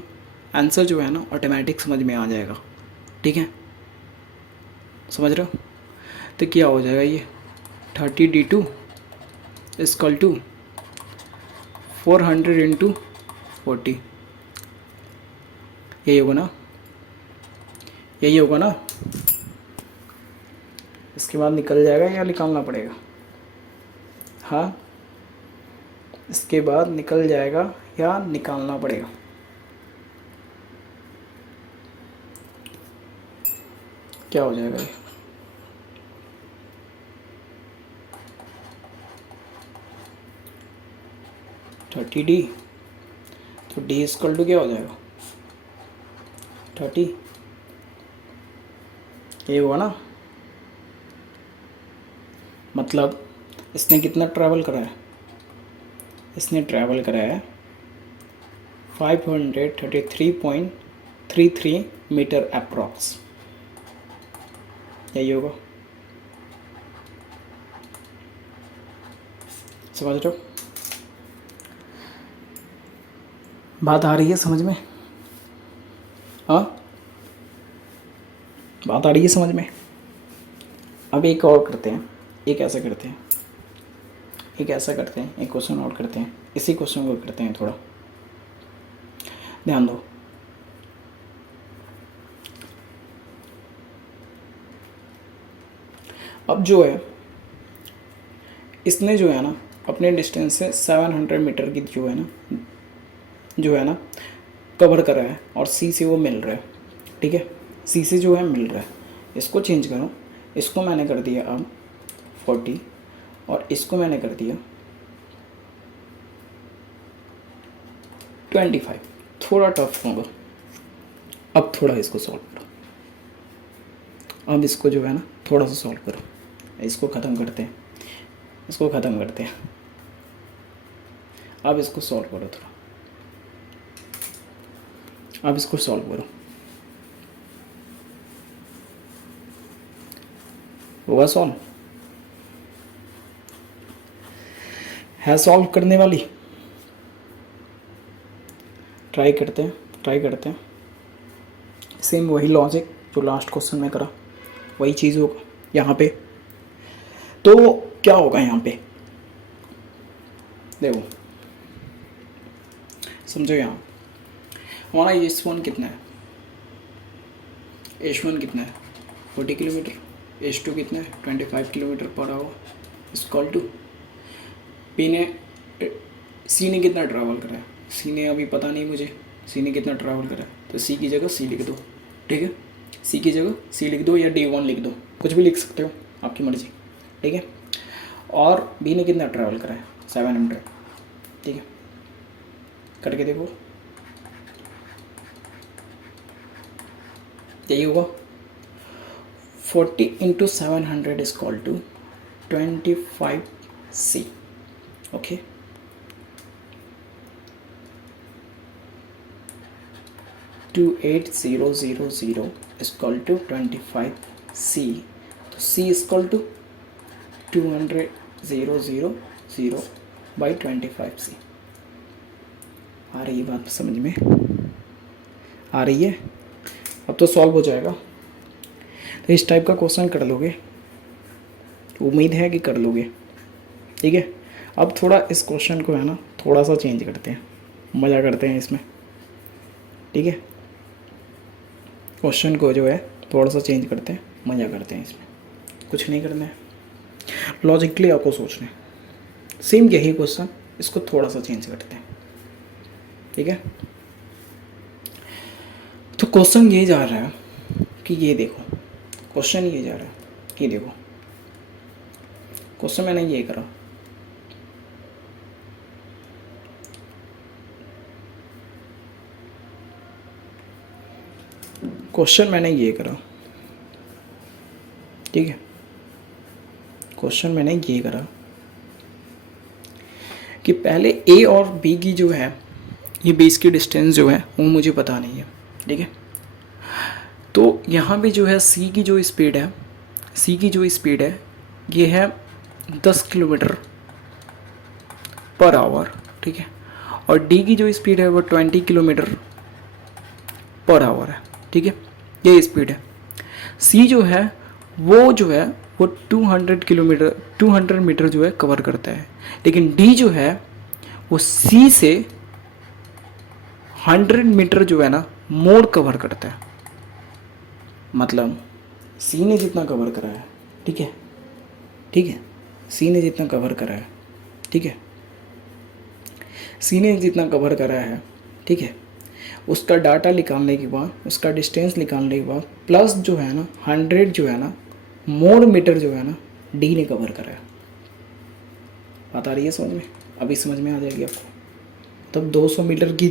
आंसर जो है ना ऑटोमेटिक समझ में आ जाएगा, ठीक है, समझ रहे हो? तो क्या हो जाएगा ये 30D2 इक्वल टू 400 इंटू 40, यही होगा ना, यही होगा ना। इसके बाद निकल जाएगा या निकालना पड़ेगा, हाँ, इसके बाद निकल जाएगा या निकालना पड़ेगा, क्या हो जाएगा ये, D, तो D इक्वल टू क्या हो जाएगा 30, ये हुआ ना, मतलब इसने कितना ट्रैवल करा है, इसने ट्रैवल करा है 533.33 मीटर अप्रॉक्स, यही होगा, समझ रहे हो? बात आ रही है समझ में, हाँ, बात आ रही है समझ में। अब एक और करते हैं, एक ऐसा करते हैं, एक ऐसा करते हैं, एक क्वेश्चन और करते हैं, इसी क्वेश्चन को करते हैं, थोड़ा ध्यान दो। अब जो है इसने जो है ना अपने डिस्टेंस से 700 मीटर की जो है ना कवर करा है और सी से वो मिल रहा है, ठीक है, सी से जो है मिल रहा है, इसको चेंज करो, इसको मैंने कर दिया अब 40 और इसको मैंने कर दिया 25, थोड़ा टफ होगा, अब थोड़ा इसको सॉल्व करो, अब इसको जो है ना थोड़ा सा सॉल्व करो, इसको ख़त्म करते हैं, इसको ख़त्म करते हैं, अब इसको सॉल्व करो थोड़ा, अब इसको सॉल्व करो, होगा सॉल्व, है सॉल्व करने वाली, ट्राई करते हैं, ट्राई करते हैं, सेम वही लॉजिक जो लास्ट क्वेश्चन में करा, वही चीज़ होगा यहाँ पे। तो क्या होगा यहाँ पे, देखो समझो, यहाँ हमारा H1 कितना है, H1 कितना है 40 किलोमीटर, H2 कितना है 25 kilometre per our equal to P ने सी ने कितना ट्रैवल करा है, सी ने अभी पता नहीं मुझे, सी ने कितना ट्रैवल करा है, तो सी की जगह सी लिख दो, ठीक है, सी की जगह सी लिख दो या D1 लिख दो, कुछ भी लिख सकते हो, आपकी मर्ज़ी, ठीक है। और बी ने कितना ट्रैवल करा है 700, ठीक है, करके देखो, यही होगा 40 × 700 equal to 25C, okay. To 8000 equal to 25C, तो C equal to 200,000 by 25C। आ रही है बात समझ में, आ रही है? अब तो सॉल्व हो जाएगा। तो इस टाइप का क्वेश्चन कर लोगे, उम्मीद है कि कर लोगे, ठीक है। अब थोड़ा इस क्वेश्चन को है ना थोड़ा सा चेंज करते हैं, मज़ा करते हैं इसमें, ठीक है। क्वेश्चन को जो है थोड़ा सा चेंज करते हैं, मज़ा करते हैं इसमें, कुछ नहीं करना है, लॉजिकली आपको सोचना है। सेम यही क्वेश्चन, इसको थोड़ा सा चेंज करते हैं, ठीक है। तो क्वेश्चन ये जा रहा है कि ये देखो, क्वेश्चन ये जा रहा है, ये देखो क्वेश्चन मैंने ये करा, क्वेश्चन मैंने ये करा, ठीक है, क्वेश्चन मैंने ये करा कि पहले ए और बी की जो है ये बेस की डिस्टेंस जो है वो मुझे पता नहीं है, ठीक है। तो यहाँ पे जो है सी की जो स्पीड है, सी की जो स्पीड है ये है 10 किलोमीटर पर आवर, ठीक है, और डी की जो स्पीड है वो 20 किलोमीटर पर आवर है, ठीक है, ये स्पीड है। सी जो है वो 200 मीटर जो है कवर करता है, लेकिन डी जो है वो सी से 100 मीटर जो है ना मोर कवर करता है। मतलब सी ने जितना कवर करा है, ठीक है, ठीक है, सी ने जितना कवर करा है, ठीक है, सी ने जितना कवर करा है, ठीक है, उसका डाटा निकालने के बाद, उसका डिस्टेंस निकालने के बाद प्लस जो है ना 100 जो है ना मोर मीटर जो है ना डी ने कवर करा है। बात आ रही है समझ में? अभी समझ में आ जाएगी आपको। तब 200 मीटर की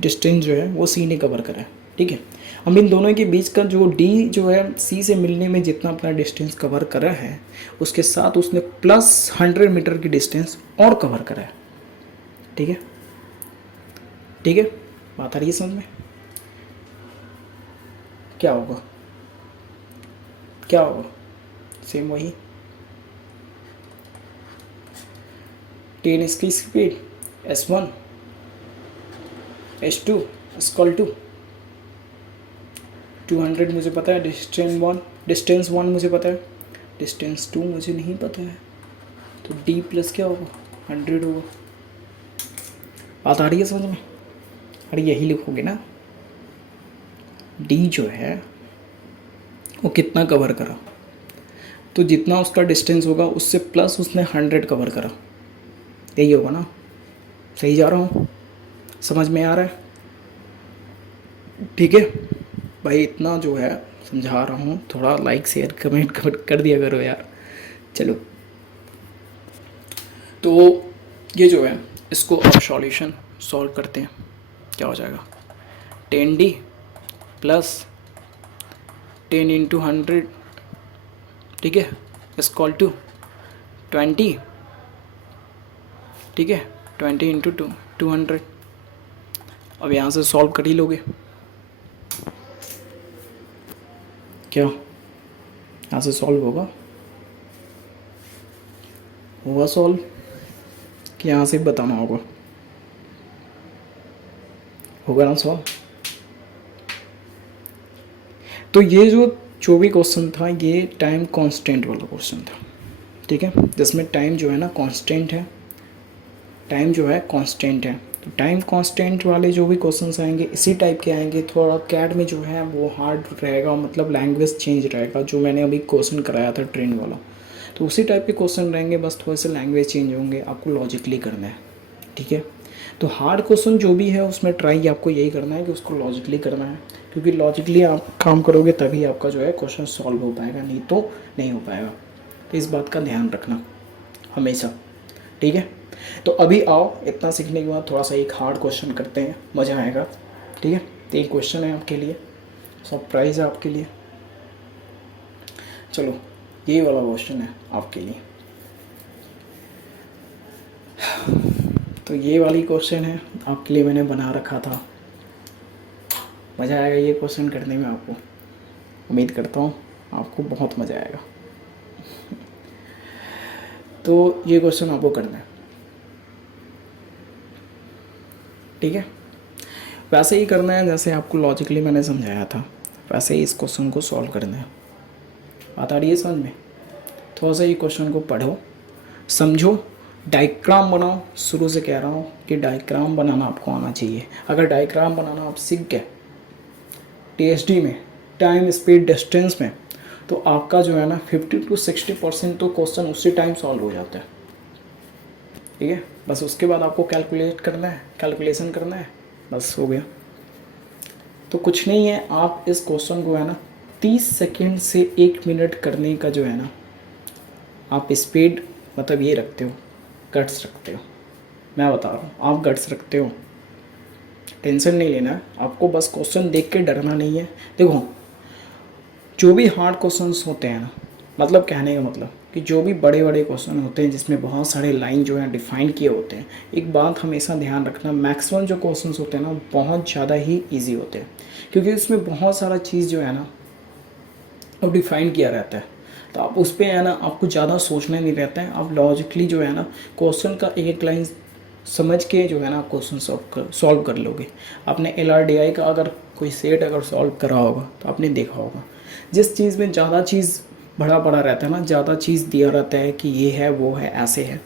डिस्टेंस जो है वो सी ने कवर करा है, ठीक है। अब इन दोनों के बीच का जो डी जो है सी से मिलने में जितना अपना डिस्टेंस कवर करा है उसके साथ उसने प्लस 100 मीटर की डिस्टेंस और कवर करा है, ठीक है, ठीक है। बात आ रही है समझ में? क्या होगा, क्या होगा? सेम वही 10 इसकी speed S1 H2 equal to 200 मुझे पता है, डिस्टेंस 1 मुझे पता है, डिस्टेंस 2 मुझे नहीं पता है, तो D प्लस क्या होगा 100 होगा। बात आ रही है समझ में? अरे यही लिखोगे ना, D जो है वो कितना कवर करा, तो जितना उसका डिस्टेंस होगा उससे प्लस उसने 100 कवर करा, यही होगा ना? सही जा रहा हूँ? समझ में आ रहा है? ठीक है भाई, इतना जो है समझा रहा हूँ, थोड़ा लाइक शेयर कमेंट कर दिया करो यार। चलो, तो ये जो है इसको अब सॉल्यूशन सॉल्व करते हैं। क्या हो जाएगा 10D प्लस 10 × 100, ठीक है, इक्वल टू 20, ठीक है, 20 × 200। अब यहाँ से सॉल्व कर ही लोगे क्या? यहाँ से सॉल्व होगा सॉल्व कि यहाँ से बताना होगा ना सॉल्व? तो ये जो भी क्वेश्चन था ये टाइम कांस्टेंट वाला क्वेश्चन था, ठीक है, जिसमें टाइम जो है ना कांस्टेंट है, टाइम जो है कांस्टेंट है, तो टाइम कांस्टेंट वाले जो भी क्वेश्चंस आएंगे इसी टाइप के आएंगे। थोड़ा कैट में जो है वो हार्ड रहेगा, मतलब लैंग्वेज चेंज रहेगा, जो मैंने अभी क्वेश्चन कराया था ट्रेन वाला, तो उसी टाइप के क्वेश्चन रहेंगे, बस थोड़े से लैंग्वेज चेंज होंगे, आपको लॉजिकली करना है। ठीक है, तो हार्ड क्वेश्चन जो भी है उसमें ट्राई आपको यही करना है कि उसको लॉजिकली करना है, क्योंकि लॉजिकली आप काम करोगे तभी आपका जो है क्वेश्चन सॉल्व हो पाएगा, नहीं तो नहीं हो पाएगा। तो इस बात का ध्यान रखना हमेशा। ठीक है, तो अभी आओ, इतना सीखने के बाद थोड़ा सा एक हार्ड क्वेश्चन करते हैं, मज़ा आएगा। ठीक है, तो एक क्वेश्चन है आपके लिए, सरप्राइज़ है आपके लिए। चलो, ये वाला क्वेश्चन है आपके लिए। तो ये वाली क्वेश्चन है आपके लिए, मैंने बना रखा था। मज़ा आएगा ये क्वेश्चन करने में आपको, उम्मीद करता हूँ आपको बहुत मज़ा आएगा। तो ये क्वेश्चन आपको करना है। ठीक है, वैसे ही करना है जैसे आपको लॉजिकली मैंने समझाया था, वैसे ही इस क्वेश्चन को सॉल्व करना है। बात आ रही है समझ में? थोड़ा सा ये क्वेश्चन को पढ़ो, समझो, डायग्राम बनाओ। शुरू से कह रहा हूँ कि डायग्राम बनाना आपको आना चाहिए। अगर डायग्राम बनाना आप सीख गए टीएसडी में, टाइम स्पीड डिस्टेंस में, तो आपका जो है ना 50 to 60% तो क्वेश्चन उसी टाइम सॉल्व हो जाता है। ठीक है, बस उसके बाद आपको कैलकुलेट करना है, कैलकुलेशन करना है, बस हो गया। तो कुछ नहीं है, आप इस क्वेश्चन को है ना 30 सेकेंड से 1 मिनट करने का जो है ना, आप स्पीड मतलब ये रखते हो, गट्स रखते हो। मैं बता रहा हूँ, आप गट्स रखते हो, टेंशन नहीं लेना है आपको, बस क्वेश्चन देख के डरना नहीं है। देखो, जो भी हार्ड क्वेश्चंस होते हैं ना, मतलब कहने का मतलब कि जो भी बड़े बड़े क्वेश्चन होते हैं जिसमें बहुत सारे लाइन जो है डिफाइन किए होते हैं, एक बात हमेशा ध्यान रखना, मैक्सिमम जो क्वेश्चंस होते हैं ना बहुत ज़्यादा ही ईजी होते हैं, क्योंकि उसमें बहुत सारा चीज़ जो है ना वो डिफाइन किया रहता है। तो आप उस पर है ना, आपको ज़्यादा सोचना नहीं रहता है, आप लॉजिकली जो है ना क्वेश्चन का एक लाइन समझ के जो है ना क्वेश्चन सॉल्व कर लोगे। आपने LRDI का अगर कोई सेट अगर सॉल्व करा होगा तो आपने देखा होगा, जिस चीज़ में ज़्यादा चीज़ बड़ा बड़ा रहता है ना, ज़्यादा चीज़ दिया रहता है कि ये है वो है ऐसे है,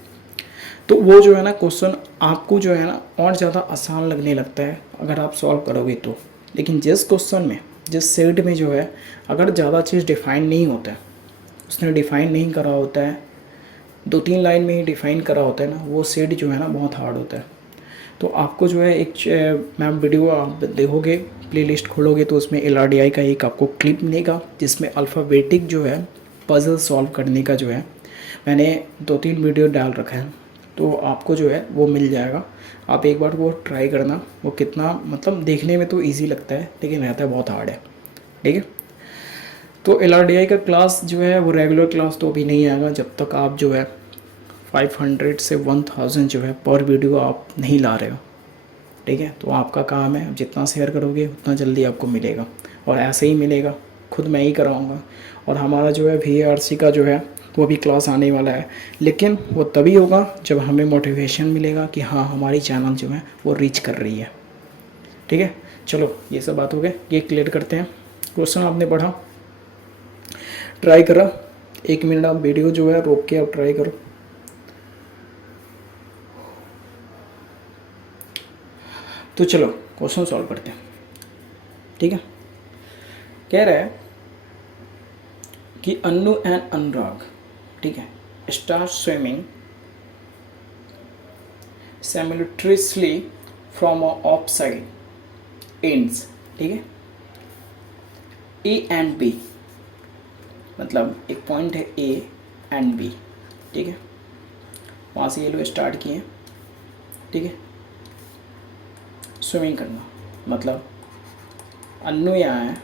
तो वो जो है ना क्वेश्चन आपको जो है ना और ज़्यादा आसान लगने लगता है अगर आप सॉल्व करोगे तो। लेकिन जिस क्वेश्चन में, जिस सेट में जो है अगर ज़्यादा चीज़ डिफाइन नहीं होता है, उसने डिफ़ाइन नहीं करा होता है, 2-3 लाइन में ही डिफ़ाइन करा होता है ना, वो सेट जो है ना बहुत हार्ड होता है। तो आपको जो है एक मैम वीडियो आप देखोगे, प्लेलिस्ट खोलोगे तो उसमें LRDI का एक आपको क्लिप मिलेगा जिसमें अल्फ़ाबेटिक जो है पज़ल सॉल्व करने का जो है मैंने 2-3 वीडियो डाल रखा है, तो आपको जो है वो मिल जाएगा। आप एक बार वो ट्राई करना, वो कितना मतलब देखने में तो ईजी लगता है लेकिन रहता है बहुत हार्ड है। ठीक है, तो LRDI का क्लास जो है वो रेगुलर क्लास तो अभी नहीं आएगा जब तक आप जो है 500 से 1000 जो है पर वीडियो आप नहीं ला रहे हो। ठीक है, तो आपका काम है, जितना शेयर करोगे उतना जल्दी आपको मिलेगा, और ऐसे ही मिलेगा, खुद मैं ही कराऊंगा। और हमारा जो है VARC का जो है वो भी क्लास आने वाला है, लेकिन वो तभी होगा जब हमें मोटिवेशन मिलेगा कि हाँ हमारी चैनल जो है वो रीच कर रही है। ठीक है, चलो ये सब बात हो गई, ये क्लियर करते हैं। क्वेश्चन आपने पढ़ा, ट्राई करा, 1 मिनट आप वीडियो जो है रोक के आप ट्राई करो। तो चलो क्वेश्चन सॉल्व करते हैं। ठीक है, कह रहा है कि अन्नू एंड अनुराग, ठीक है, start swimming simultaneously from opposite ends। ठीक है, A and B, मतलब एक पॉइंट है A एंड B। ठीक है, वहाँ से ये लोग स्टार्ट किए। ठीक है, स्विमिंग करना, मतलब अन्नू यहाँ है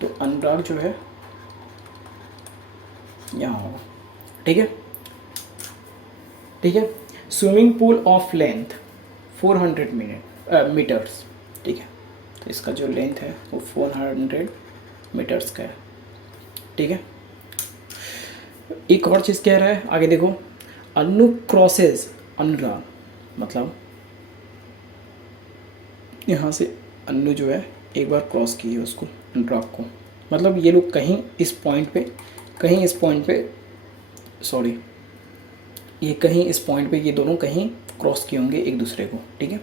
तो अनुराग जो है यहाँ होगा। ठीक है, ठीक है, swimming pool of length 400 metres. ठीक है, तो इसका जो लेंथ है वो 400 मीटर्स का है। ठीक है, एक और चीज़ कह रहा है आगे देखो, अन्नू क्रॉसेज अनुराग, मतलब यहाँ से अन्नू जो है एक बार क्रॉस की है उसको, अनुराग को, मतलब ये लोग कहीं इस पॉइंट पे, कहीं इस पॉइंट पे, सॉरी, ये कहीं इस पॉइंट पे ये दोनों कहीं क्रॉस किए होंगे एक दूसरे को, ठीक है।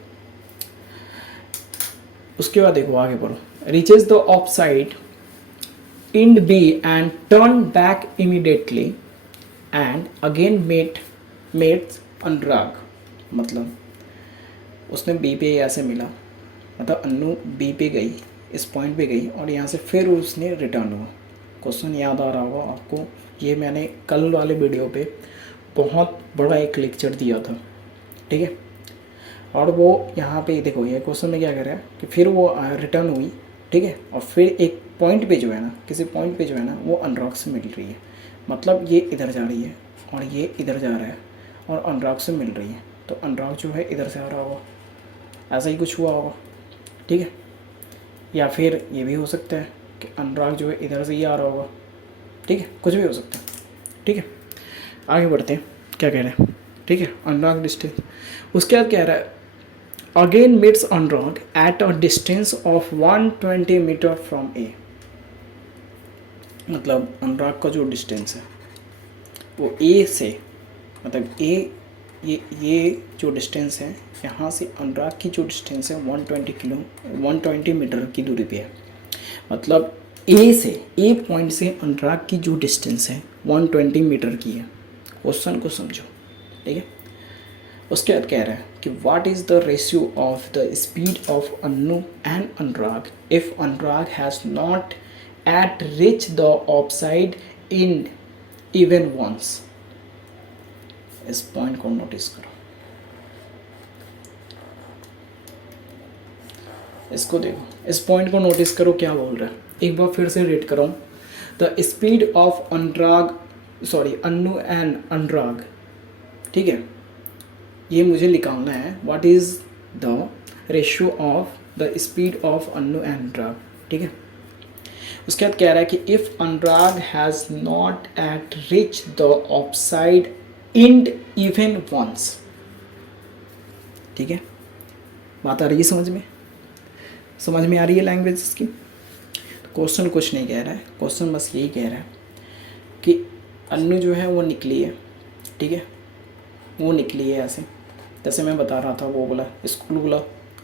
उसके बाद देखो आगे बढ़ो, reaches the off side end B and turn back immediately and again meets Anurag. मतलब उसने बी पे ऐसे मिला, मतलब अन्नू बी पे गई, इस पॉइंट पे गई और यहाँ से फिर उसने रिटर्न हुआ। क्वेश्चन याद आ रहा होगा आपको, ये मैंने कल वाले वीडियो पे बहुत बड़ा एक लेक्चर दिया था, ठीक है। और वो यहाँ पे देखो, ये क्वेश्चन में क्या कर रहा है कि फिर वो रिटर्न हुई, ठीक है, और फिर एक पॉइंट पे जो है ना, किसी पॉइंट पे जो है ना वो अनुराग से मिल रही है। मतलब ये इधर जा रही है और ये इधर जा रहा है और अनुराग से मिल रही है, तो अनुराग जो है इधर से आ रहा होगा, ऐसा ही कुछ हुआ होगा, ठीक है। या फिर ये भी हो सकता है कि अनुराग जो है इधर से ही आ रहा होगा, ठीक है, कुछ भी हो सकता है, ठीक है। आगे बढ़ते हैं, क्या कह रहे हैं, ठीक है। अनुराग डिस्टेंस, उसके बाद कह रहा है again meets Anurag at a distance of 120 metre from A. मतलब अनुराग का जो डिस्टेंस है वो ए से, मतलब ए ये जो डिस्टेंस है यहाँ से अनुराग की जो डिस्टेंस है 120 मीटर की दूरी पे है। मतलब ए पॉइंट से अनुराग की जो डिस्टेंस है 120 मीटर की है। क्वेश्चन को समझो, ठीक है। उसके बाद कह रहा है कि what is the ratio of the speed of Annu and Anurag if Anurag has not at reach the offside in even once. इस पॉइंट को नोटिस करो, इसको देखो, इस पॉइंट को नोटिस करो क्या बोल रहा है। एक बार फिर से रीड करो, the speed of Annu and Anurag, ठीक है। ये मुझे निकालना है, what is the ratio of the speed of Annu and Anurag, ठीक है। उसके बाद कह रहा है कि if Anurag has not at reach the offside end even once, ठीक है। बात आ रही है समझ में आ रही है लैंग्वेज इसकी। क्वेश्चन कुछ नहीं कह रहा है, क्वेश्चन बस यही कह रहा है कि अन्नू जो है वो निकली है, ठीक है, वो निकली है ऐसे, जैसे मैं बता रहा था, वो बोला स्कूल बोला,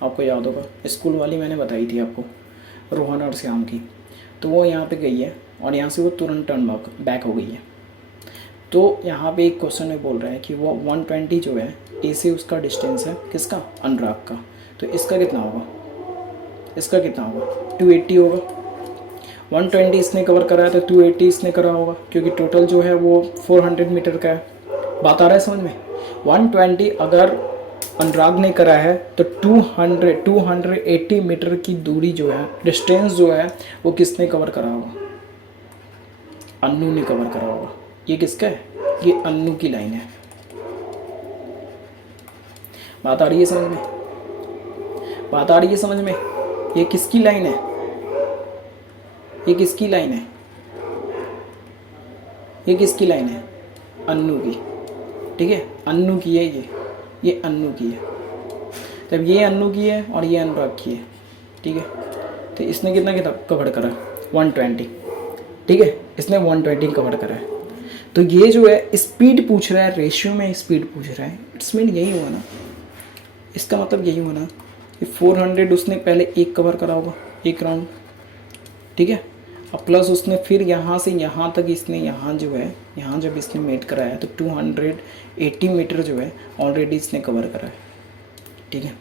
आपको याद होगा स्कूल वाली मैंने बताई थी आपको, रोहन और श्याम की। तो वो यहाँ पे गई है और यहाँ से वो तुरंत टर्न बैक हो गई है। तो यहाँ पे एक क्वेश्चन में बोल रहा है कि वो 120 जो है ए से उसका डिस्टेंस है, किसका, अनुराग का। तो इसका कितना होगा, 280 होगा। 120 इसने कवर करा है तो 280 इसने करा होगा, क्योंकि टोटल जो है वो 400 मीटर का है। बात आ रहा है समझ में। 120 अगर अनुराग ने करा है तो 280 मीटर की दूरी जो है, डिस्टेंस जो है, वो किसने कवर करा होगा, अन्नू ने कवर करा होगा। ये किसका है, ये अन्नू की लाइन है। बात आ रही है समझ में, ये किसकी लाइन है, ये किसकी लाइन है, अन्नू की, ठीक है, अन्नू की है ये अन्नू की है। तब ये अन्नू की है और ये अनुराग की है, ठीक है। तो इसने कितना कवर करा, 120, ठीक है, इसने 120 कवर करा है। तो ये जो है स्पीड पूछ रहा है, रेशियो में स्पीड पूछ रहा है, इट्स मीन यही हुआ ना, इसका मतलब यही हुआ ना कि 400 उसने पहले एक कवर करा होगा, एक राउंड, ठीक है। अब प्लस उसने फिर यहाँ से यहाँ तक इसने यहाँ जो है, यहाँ जब इसने मेट कराया तो 280 मीटर जो है ऑलरेडी इसने कवर करा है, ठीक है।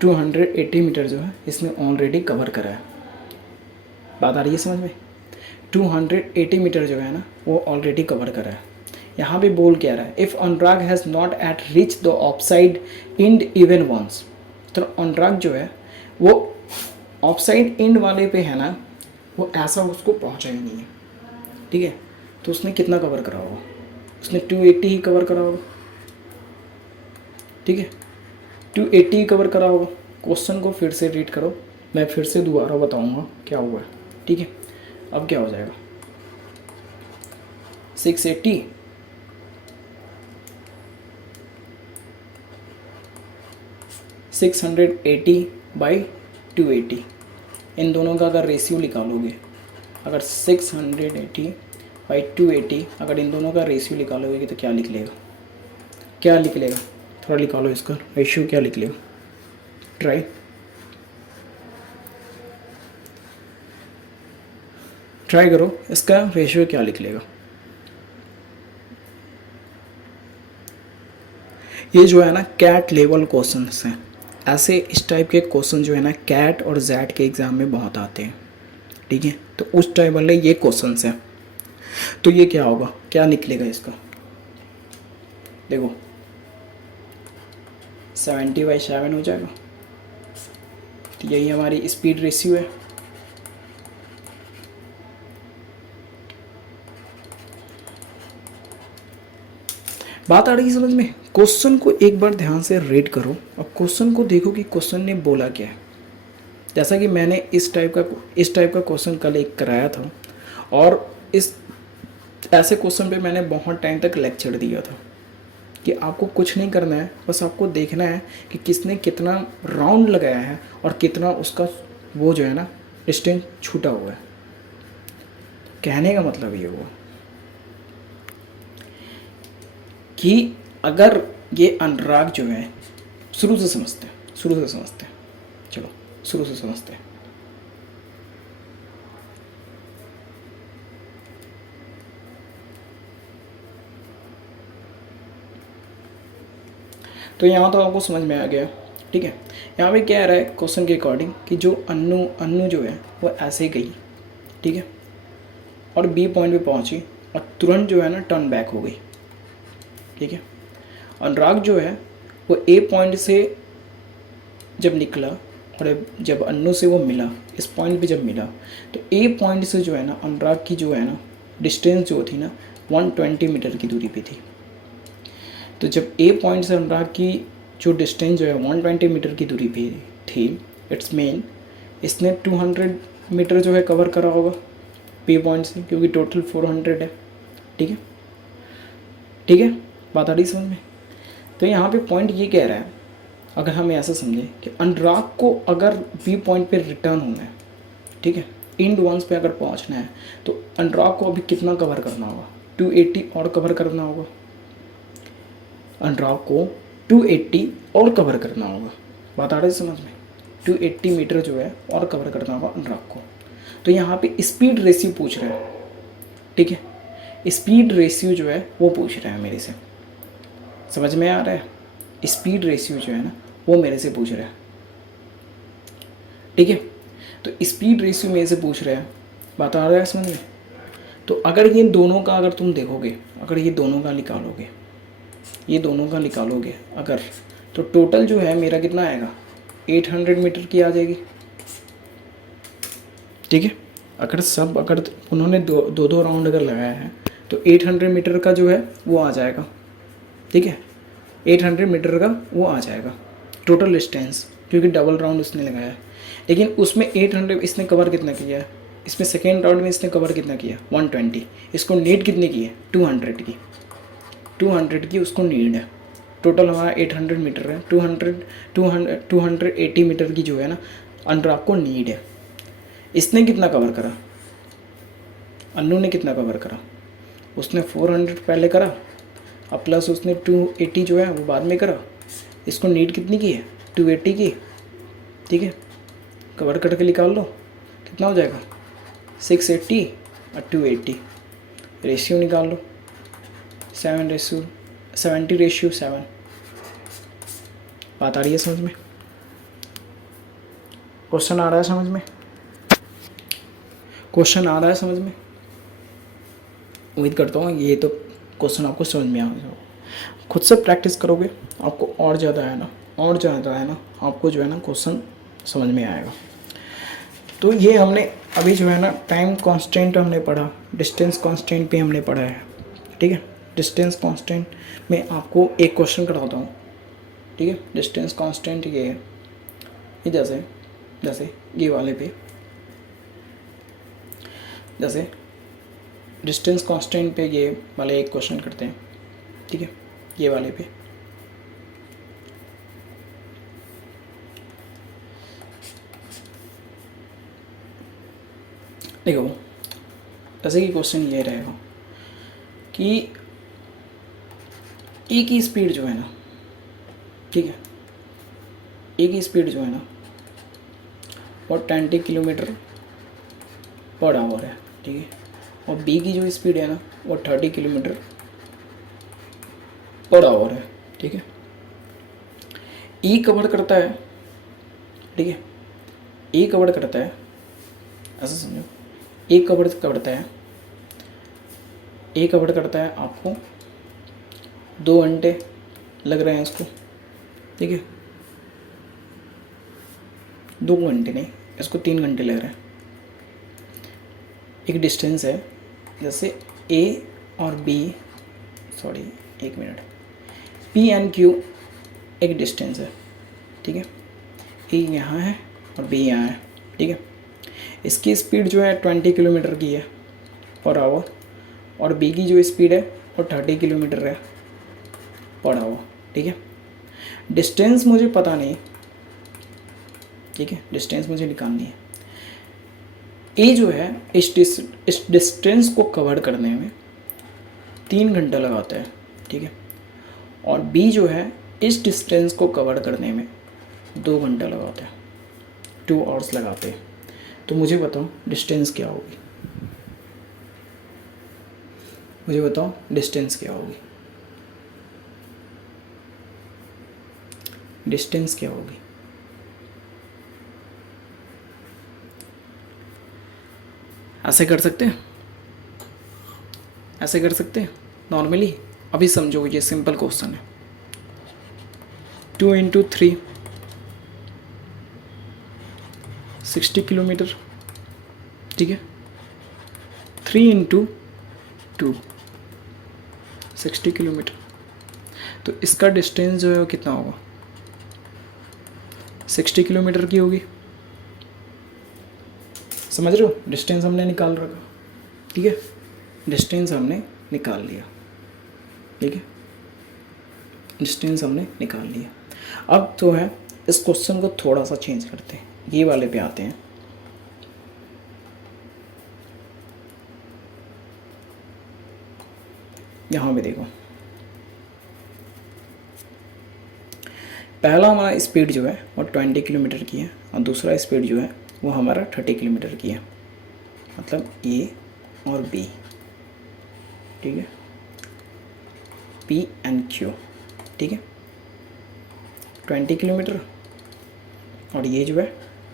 280 मीटर जो है इसने ऑलरेडी कवर करा है। बात आ रही है समझ में। 280 मीटर जो है ना वो ऑलरेडी कवर करा है। यहाँ पे बोल क्या रहा है, if Anurag has not at reach the offside end even once. तो अनुराग जो है वो ऑफसाइड इंड वाले पे है ना, वो ऐसा उसको पहुँचा ही नहीं है, ठीक है। तो उसने कितना कवर करा होगा, उसने 280 ही कवर करा होगा, ठीक है, 280 ही कवर करा होगा। क्वेश्चन को फिर से रीड करो, मैं फिर से दोबारा बताऊंगा क्या हुआ है, ठीक है। अब क्या हो जाएगा, 680 बाई 280, इन दोनों का अगर रेशियो निकालोगे, अगर 680 बाई 280 अगर इन दोनों का रेशियो निकालोगे तो क्या निकलेगा, थोड़ा निकालो इसका रेशियो क्या निकलेगा, ट्राई करो इसका रेशियो क्या निकलेगा। ये जो है ना कैट लेवल क्वेश्चंस हैं, ऐसे इस टाइप के क्वेश्चन जो है ना कैट और जैट के एग्ज़ाम में बहुत आते हैं, ठीक है। तो उस टाइप वाले ये क्वेश्चंस हैं। तो ये क्या होगा, क्या निकलेगा इसका, देखो 70/7 हो जाएगा। तो यही हमारी स्पीड रेशियो है। बात आ रही है समझ में। क्वेश्चन को एक बार ध्यान से रीड करो और क्वेश्चन को देखो कि क्वेश्चन ने बोला क्या है। जैसा कि मैंने इस टाइप का क्वेश्चन कल एक कराया था, और इस ऐसे क्वेश्चन पे मैंने बहुत टाइम तक लेक्चर दिया था कि आपको कुछ नहीं करना है, बस आपको देखना है कि किसने कितना राउंड लगाया है और कितना उसका वो जो है ना डिस्टेंस छूटा हुआ है। कहने का मतलब ये हुआ कि अगर ये अनुराग जो है, शुरू से समझते हैं, चलो शुरू से समझते हैं। तो यहाँ तो आपको समझ में आ गया, ठीक है। यहाँ पे क्या आ रहा है क्वेश्चन के अकॉर्डिंग कि जो अन्नू जो है वो ऐसे गई, ठीक है, और बी पॉइंट पे पहुँची और तुरंत जो है ना टर्न बैक हो गई, ठीक है। अनुराग जो है वो ए पॉइंट से जब निकला और जब अन्नू से वो मिला, इस पॉइंट पे जब मिला, तो ए पॉइंट से जो है ना अनुराग की जो है ना डिस्टेंस जो थी ना 120 मीटर की दूरी पे थी। तो जब ए पॉइंट से अनुराग की जो डिस्टेंस जो है 120 मीटर की दूरी पे थी, इट्स मीन इसने 200 मीटर जो है कवर करा होगा पी पॉइंट से, क्योंकि टोटल 400 है, ठीक है, ठीक है। बात आ रही समझ में। तो यहाँ पे पॉइंट ये कह रहा है, अगर हम ऐसा समझें कि अनुराग को अगर बी पॉइंट पे रिटर्न होना है, ठीक है, इंड वंस पे अगर पहुँचना है, तो अनुराग को अभी कितना कवर करना होगा, 280 और कवर करना होगा। अनुराग को 280 और कवर करना होगा। बात आ रही समझ में। 280 मीटर जो है और कवर करना होगा अनुराग को। तो यहाँ पे स्पीड रेशियो पूछ रहा है, ठीक है, स्पीड रेशियो जो है वो पूछ रहा है मेरे से, समझ में आ रहा है। स्पीड रेशियो जो है ना वो मेरे से पूछ रहा है, ठीक है। तो स्पीड रेशियो मेरे से पूछ रहा है, बात आ रहा है समझ में। तो अगर ये दोनों का अगर तुम देखोगे, अगर ये दोनों का निकालोगे, ये दोनों का निकालोगे अगर, तो टोटल जो है मेरा कितना आएगा, 800 मीटर की आ जाएगी, ठीक है। अगर उन्होंने दो राउंड अगर लगाया है तो 800 मीटर का जो है वो आ जाएगा, ठीक है, 800 मीटर का वो आ जाएगा टोटल डिस्टेंस, क्योंकि डबल राउंड उसने लगाया है। लेकिन उसमें 800 इसने कवर कितना किया है, इसमें सेकेंड राउंड में इसने कवर कितना किया, 120। इसको नीड कितनी की है, 200 की उसको नीड है। टोटल हमारा 800 मीटर है, 280 मीटर की जो है ना अनुराग को नीड है। इसने कितना कवर करा, अन्नू ने कितना कवर करा, उसने 400 पहले करा, अब प्लस उसने 280 जो है वो बाद में करा। इसको नीड कितनी की है, 280 की, ठीक है। कवर करके निकाल लो कितना हो जाएगा, 680 और 280। रेशियो निकाल लो, 70/7। बात आ रही है समझ में, क्वेश्चन आ रहा है समझ में, क्वेश्चन आ रहा है समझ में। उम्मीद करता हूँ ये तो क्वेश्चन आपको समझ में आ जाएगा। खुद से प्रैक्टिस करोगे आपको और ज़्यादा है ना आपको जो है ना क्वेश्चन समझ में आएगा। तो ये हमने अभी जो है ना टाइम कांस्टेंट हमने पढ़ा, डिस्टेंस कांस्टेंट भी हमने पढ़ा है, ठीक है। डिस्टेंस कांस्टेंट में आपको एक क्वेश्चन कराता हूँ, ठीक है। डिस्टेंस कांस्टेंट ये है, ये जैसे ये वाले पे, जैसे डिस्टेंस कांस्टेंट पे ये वाले एक क्वेश्चन करते हैं, ठीक है। ये वाले पे देखो, जैसे कि क्वेश्चन ये रहेगा कि ए की स्पीड जो है ना, ठीक है। ए की स्पीड जो है ना वो 20 किलोमीटर पर आवर है, ठीक है। और बी की जो स्पीड है ना वो 30 किलोमीटर पर आवर है, ठीक है। ई कवर करता है, ठीक है, ए कवर करता है, ऐसा समझो, ए कवर करता है, ए कवर करता है आपको 2 घंटे लग रहे हैं इसको, ठीक है। 2 घंटे नहीं, इसको 3 घंटे लग रहे हैं। एक डिस्टेंस है, जैसे ए और B, sorry 1 minute, P and Q एक डिस्टेंस है, ठीक है। ए यहाँ है और बी यहाँ है, ठीक है। इसकी स्पीड जो है 20 किलोमीटर की है पर आवर, और बी की जो स्पीड है वो 30 किलोमीटर है पर आवर, ठीक है। डिस्टेंस मुझे पता नहीं, ठीक है, डिस्टेंस मुझे निकालनी है। ए जो है इस डिस्टेंस को कवर करने में 3 घंटा लगाता है, ठीक है। और बी जो है इस डिस्टेंस को कवर करने में 2 घंटा लगाता है, 2 आवर्स लगाते हैं। तो मुझे बताओ डिस्टेंस क्या होगी, मुझे बताओ डिस्टेंस क्या होगी, डिस्टेंस क्या होगी। ऐसे कर सकते हैं, ऐसे कर सकते हैं नॉर्मली। अभी समझो, ये सिंपल क्वेश्चन है। 2 × 3 60 किलोमीटर, ठीक है। 3 × 2 60 किलोमीटर। तो इसका डिस्टेंस जो है वो कितना होगा, 60 किलोमीटर की होगी। समझ रहे हो, डिस्टेंस हमने निकाल रखा, ठीक है। डिस्टेंस हमने निकाल लिया, ठीक है, डिस्टेंस हमने निकाल लिया। अब जो है इस क्वेश्चन को थोड़ा सा चेंज करते हैं, ये वाले पे आते हैं। यहाँ पे देखो, पहला हमारा स्पीड जो है वो 20 किलोमीटर की है, और दूसरा स्पीड जो है वो हमारा 30 किलोमीटर की है, मतलब ए और बी, ठीक है, पी एंड क्यू, ठीक है। 20 किलोमीटर और ये जो है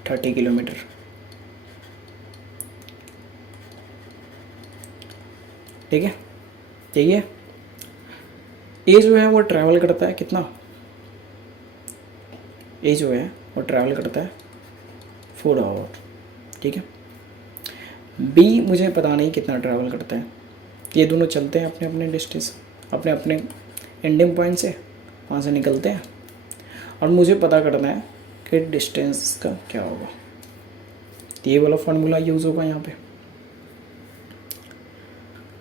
30 किलोमीटर, ठीक है। यही है। ए जो है वो ट्रैवल करता है कितना, ए जो है वो ट्रैवल करता है 4 आवर, ठीक है। बी मुझे पता नहीं कितना ट्रैवल करता है। ये दोनों चलते हैं अपने अपने डिस्टेंस, अपने अपने एंडिंग पॉइंट से, वहाँ से निकलते हैं, और मुझे पता करना है कि डिस्टेंस का क्या होगा। तो ये वाला फार्मूला यूज़ होगा यहाँ पे।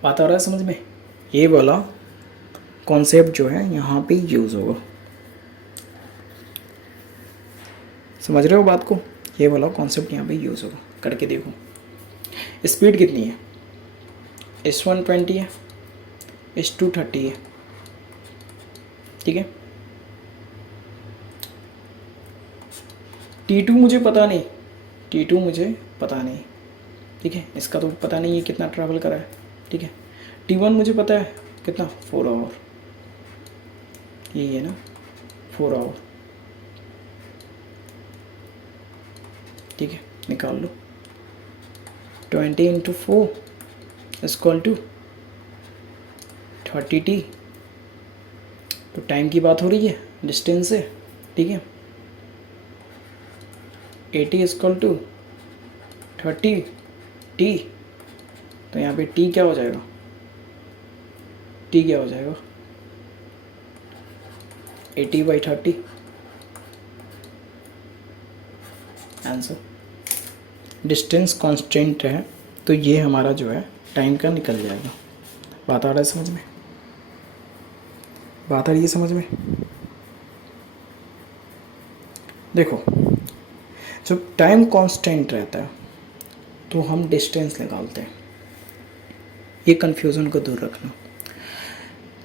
बात आ रहा है समझ में, ये वाला कॉन्सेप्ट जो है यहाँ पे यूज़ होगा। समझ रहे हो बात को, ये वाला कॉन्सेप्ट यहाँ पे यूज़ होगा। करके देखो, स्पीड कितनी है, S1 20 है, S2 30 है, ठीक है। T2 मुझे पता नहीं, T2 मुझे पता नहीं, ठीक है, इसका तो पता नहीं है कितना ट्रैवल करा है, ठीक है। T1 मुझे पता है कितना, 4 आवर, यही है ना, 4 आवर, ठीक है। निकाल लो, 20 × 4 = 30T। तो टाइम की बात हो रही है डिस्टेंस से, ठीक है। 80 = 30T। तो यहाँ पे T क्या हो जाएगा, T क्या हो जाएगा, 80/30 आंसर। डिस्टेंस कांस्टेंट है तो ये हमारा जो है टाइम का निकल जाएगा। बात आ रहा है समझ में, बात आ रही है समझ में। देखो, जब टाइम कांस्टेंट रहता है तो हम डिस्टेंस निकालते हैं, ये कन्फ्यूज़न को दूर रखना।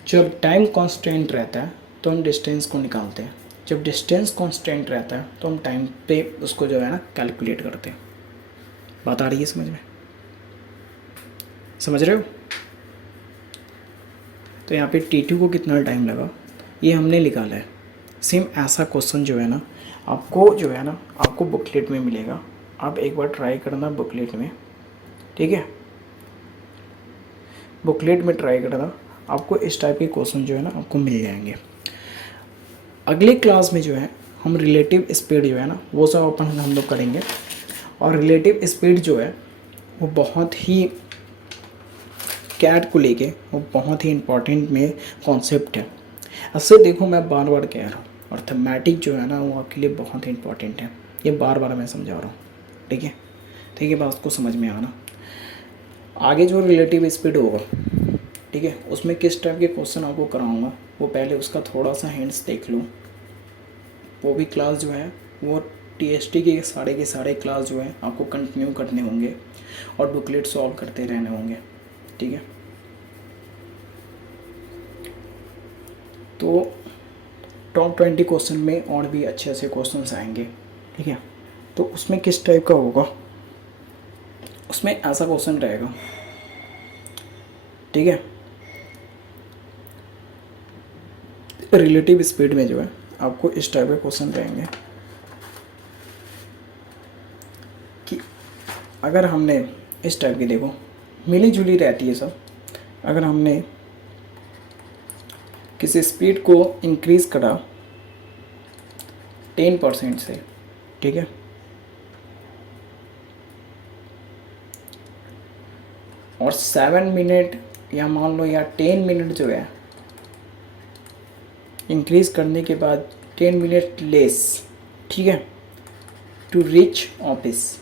जब टाइम कांस्टेंट रहता है तो हम डिस्टेंस को निकालते हैं। जब डिस्टेंस कांस्टेंट रहता है तो हम टाइम पे उसको जो है ना कैलकुलेट करते हैं। बात आ रही है समझ में? समझ रहे हो? तो यहाँ पे T2 को कितना टाइम लगा ये हमने निकाला है। सेम ऐसा क्वेश्चन जो है ना आपको बुकलेट में मिलेगा। आप एक बार ट्राई करना बुकलेट में, ठीक है? बुकलेट में ट्राई करना, आपको इस टाइप के क्वेश्चन जो है ना आपको मिल जाएंगे। अगले क्लास में जो है हम रिलेटिव स्पीड जो है ना वो सब हम लोग करेंगे। और रिलेटिव स्पीड जो है वो बहुत ही कैट को लेके वो बहुत ही इम्पोर्टेंट में कॉन्सेप्ट है। ऐसे देखो मैं बार बार कह रहा हूँ, अर्थमेटिक जो है ना वो आपके लिए बहुत ही इम्पोर्टेंट है। ये बार बार मैं समझा रहा हूँ, ठीक है? ठीक है, बात को समझ में आना। आगे जो रिलेटिव स्पीड होगा, ठीक है, उसमें किस टाइप के क्वेश्चन आपको कराऊंगा वो पहले उसका थोड़ा सा हिंट्स देख लो। वो भी क्लास जो है वो TST के सारे क्लास जो है आपको कंटिन्यू करने होंगे और बुकलेट सॉल्व करते रहने होंगे, ठीक है? तो टॉप 20 क्वेश्चन में और भी अच्छे क्वेश्चंस आएंगे, ठीक है? तो उसमें किस टाइप का होगा, उसमें ऐसा क्वेश्चन रहेगा, ठीक है? रिलेटिव स्पीड में जो है आपको इस टाइप के क्वेश्चन रहेंगे कि अगर हमने इस टाइप की, देखो मिली जुली रहती है सब, अगर हमने किसी स्पीड को इंक्रीज़ करा 10% से, ठीक है, और 7 मिनट या मान लो या 10 मिनट जो है इंक्रीज़ करने के बाद 10 मिनट लेस, ठीक है, to reach office,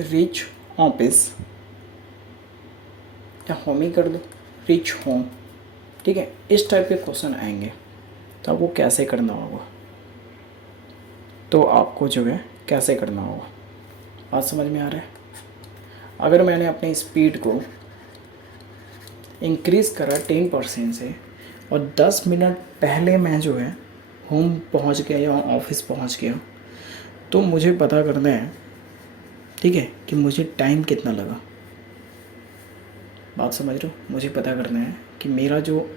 reach office या होम ही कर दो, रीच होम, ठीक है? इस टाइप के क्वेश्चन आएंगे तो आपको कैसे करना होगा, तो आपको जो है कैसे करना होगा, बात समझ में आ रहा है? अगर मैंने अपनी स्पीड को इंक्रीज़ करा 10% से और 10 मिनट पहले मैं जो है होम पहुंच गया या ऑफिस पहुंच गया, तो मुझे पता करना है, ठीक है, कि मुझे टाइम कितना लगा। बात समझ रहे हो? मुझे पता करना है कि मेरा जो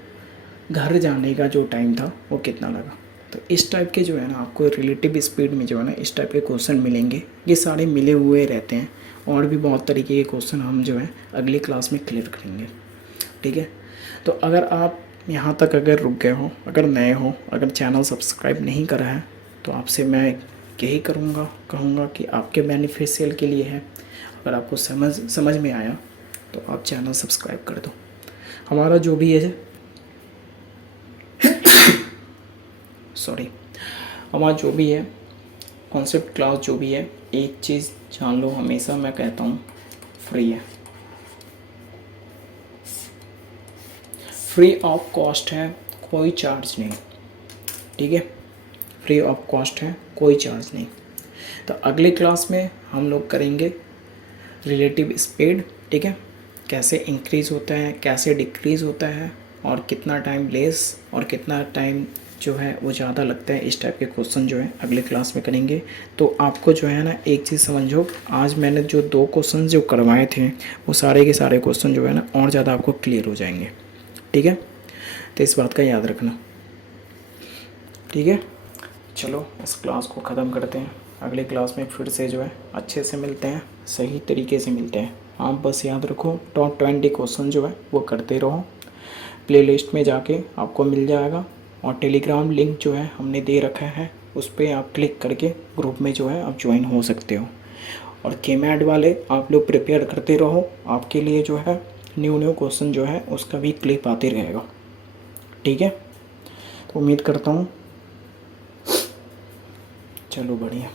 घर जाने का जो टाइम था वो कितना लगा। तो इस टाइप के जो है ना आपको रिलेटिव स्पीड में जो है ना इस टाइप के क्वेश्चन मिलेंगे। ये सारे मिले हुए रहते हैं और भी बहुत तरीके के क्वेश्चन हम जो है अगली क्लास में क्लियर करेंगे, ठीक है? तो अगर आप यहाँ तक अगर रुक गए हो, अगर नए हो, अगर चैनल सब्सक्राइब नहीं करा है, तो आपसे मैं यही कहूँगा कि आपके बेनिफिशियल के लिए है। अगर आपको समझ में आया तो आप चैनल सब्सक्राइब कर दो। हमारा जो भी है हमारा जो भी है कॉन्सेप्ट क्लास जो भी है, एक चीज़ जान लो, हमेशा मैं कहता हूँ फ्री है, फ्री ऑफ कॉस्ट है, कोई चार्ज नहीं, ठीक है? फ्री ऑफ कॉस्ट है, कोई चार्ज नहीं। तो अगली क्लास में हम लोग करेंगे रिलेटिव स्पीड, ठीक है, कैसे इंक्रीज़ होता है, कैसे डिक्रीज़ होता है, और कितना टाइम लेस और कितना टाइम जो है वो ज़्यादा लगता है। इस टाइप के क्वेश्चन जो है अगले क्लास में करेंगे। तो आपको जो है ना एक चीज़ समझो, आज मैंने जो 2 क्वेश्चन जो करवाए थे वो सारे के सारे क्वेश्चन जो है ना और ज़्यादा आपको क्लियर हो जाएंगे, ठीक है? तो इस बात का याद रखना, ठीक है? चलो इस क्लास को ख़त्म करते हैं। अगले क्लास में फिर से जो है अच्छे से मिलते हैं, सही तरीके से मिलते हैं। आप बस याद रखो टॉप 20 क्वेश्चन जो है वो करते रहो। प्लेलिस्ट में जाके आपको मिल जाएगा, और टेलीग्राम लिंक जो है हमने दे रखा है, उस पर आप क्लिक करके ग्रुप में जो है आप ज्वाइन हो सकते हो। और केमैड वाले आप लोग प्रिपेयर करते रहो, आपके लिए जो है न्यू क्वेश्चन जो है उसका भी क्लिप आते रहेगा, ठीक है? तो उम्मीद करता हूँ, चलो बढ़िया।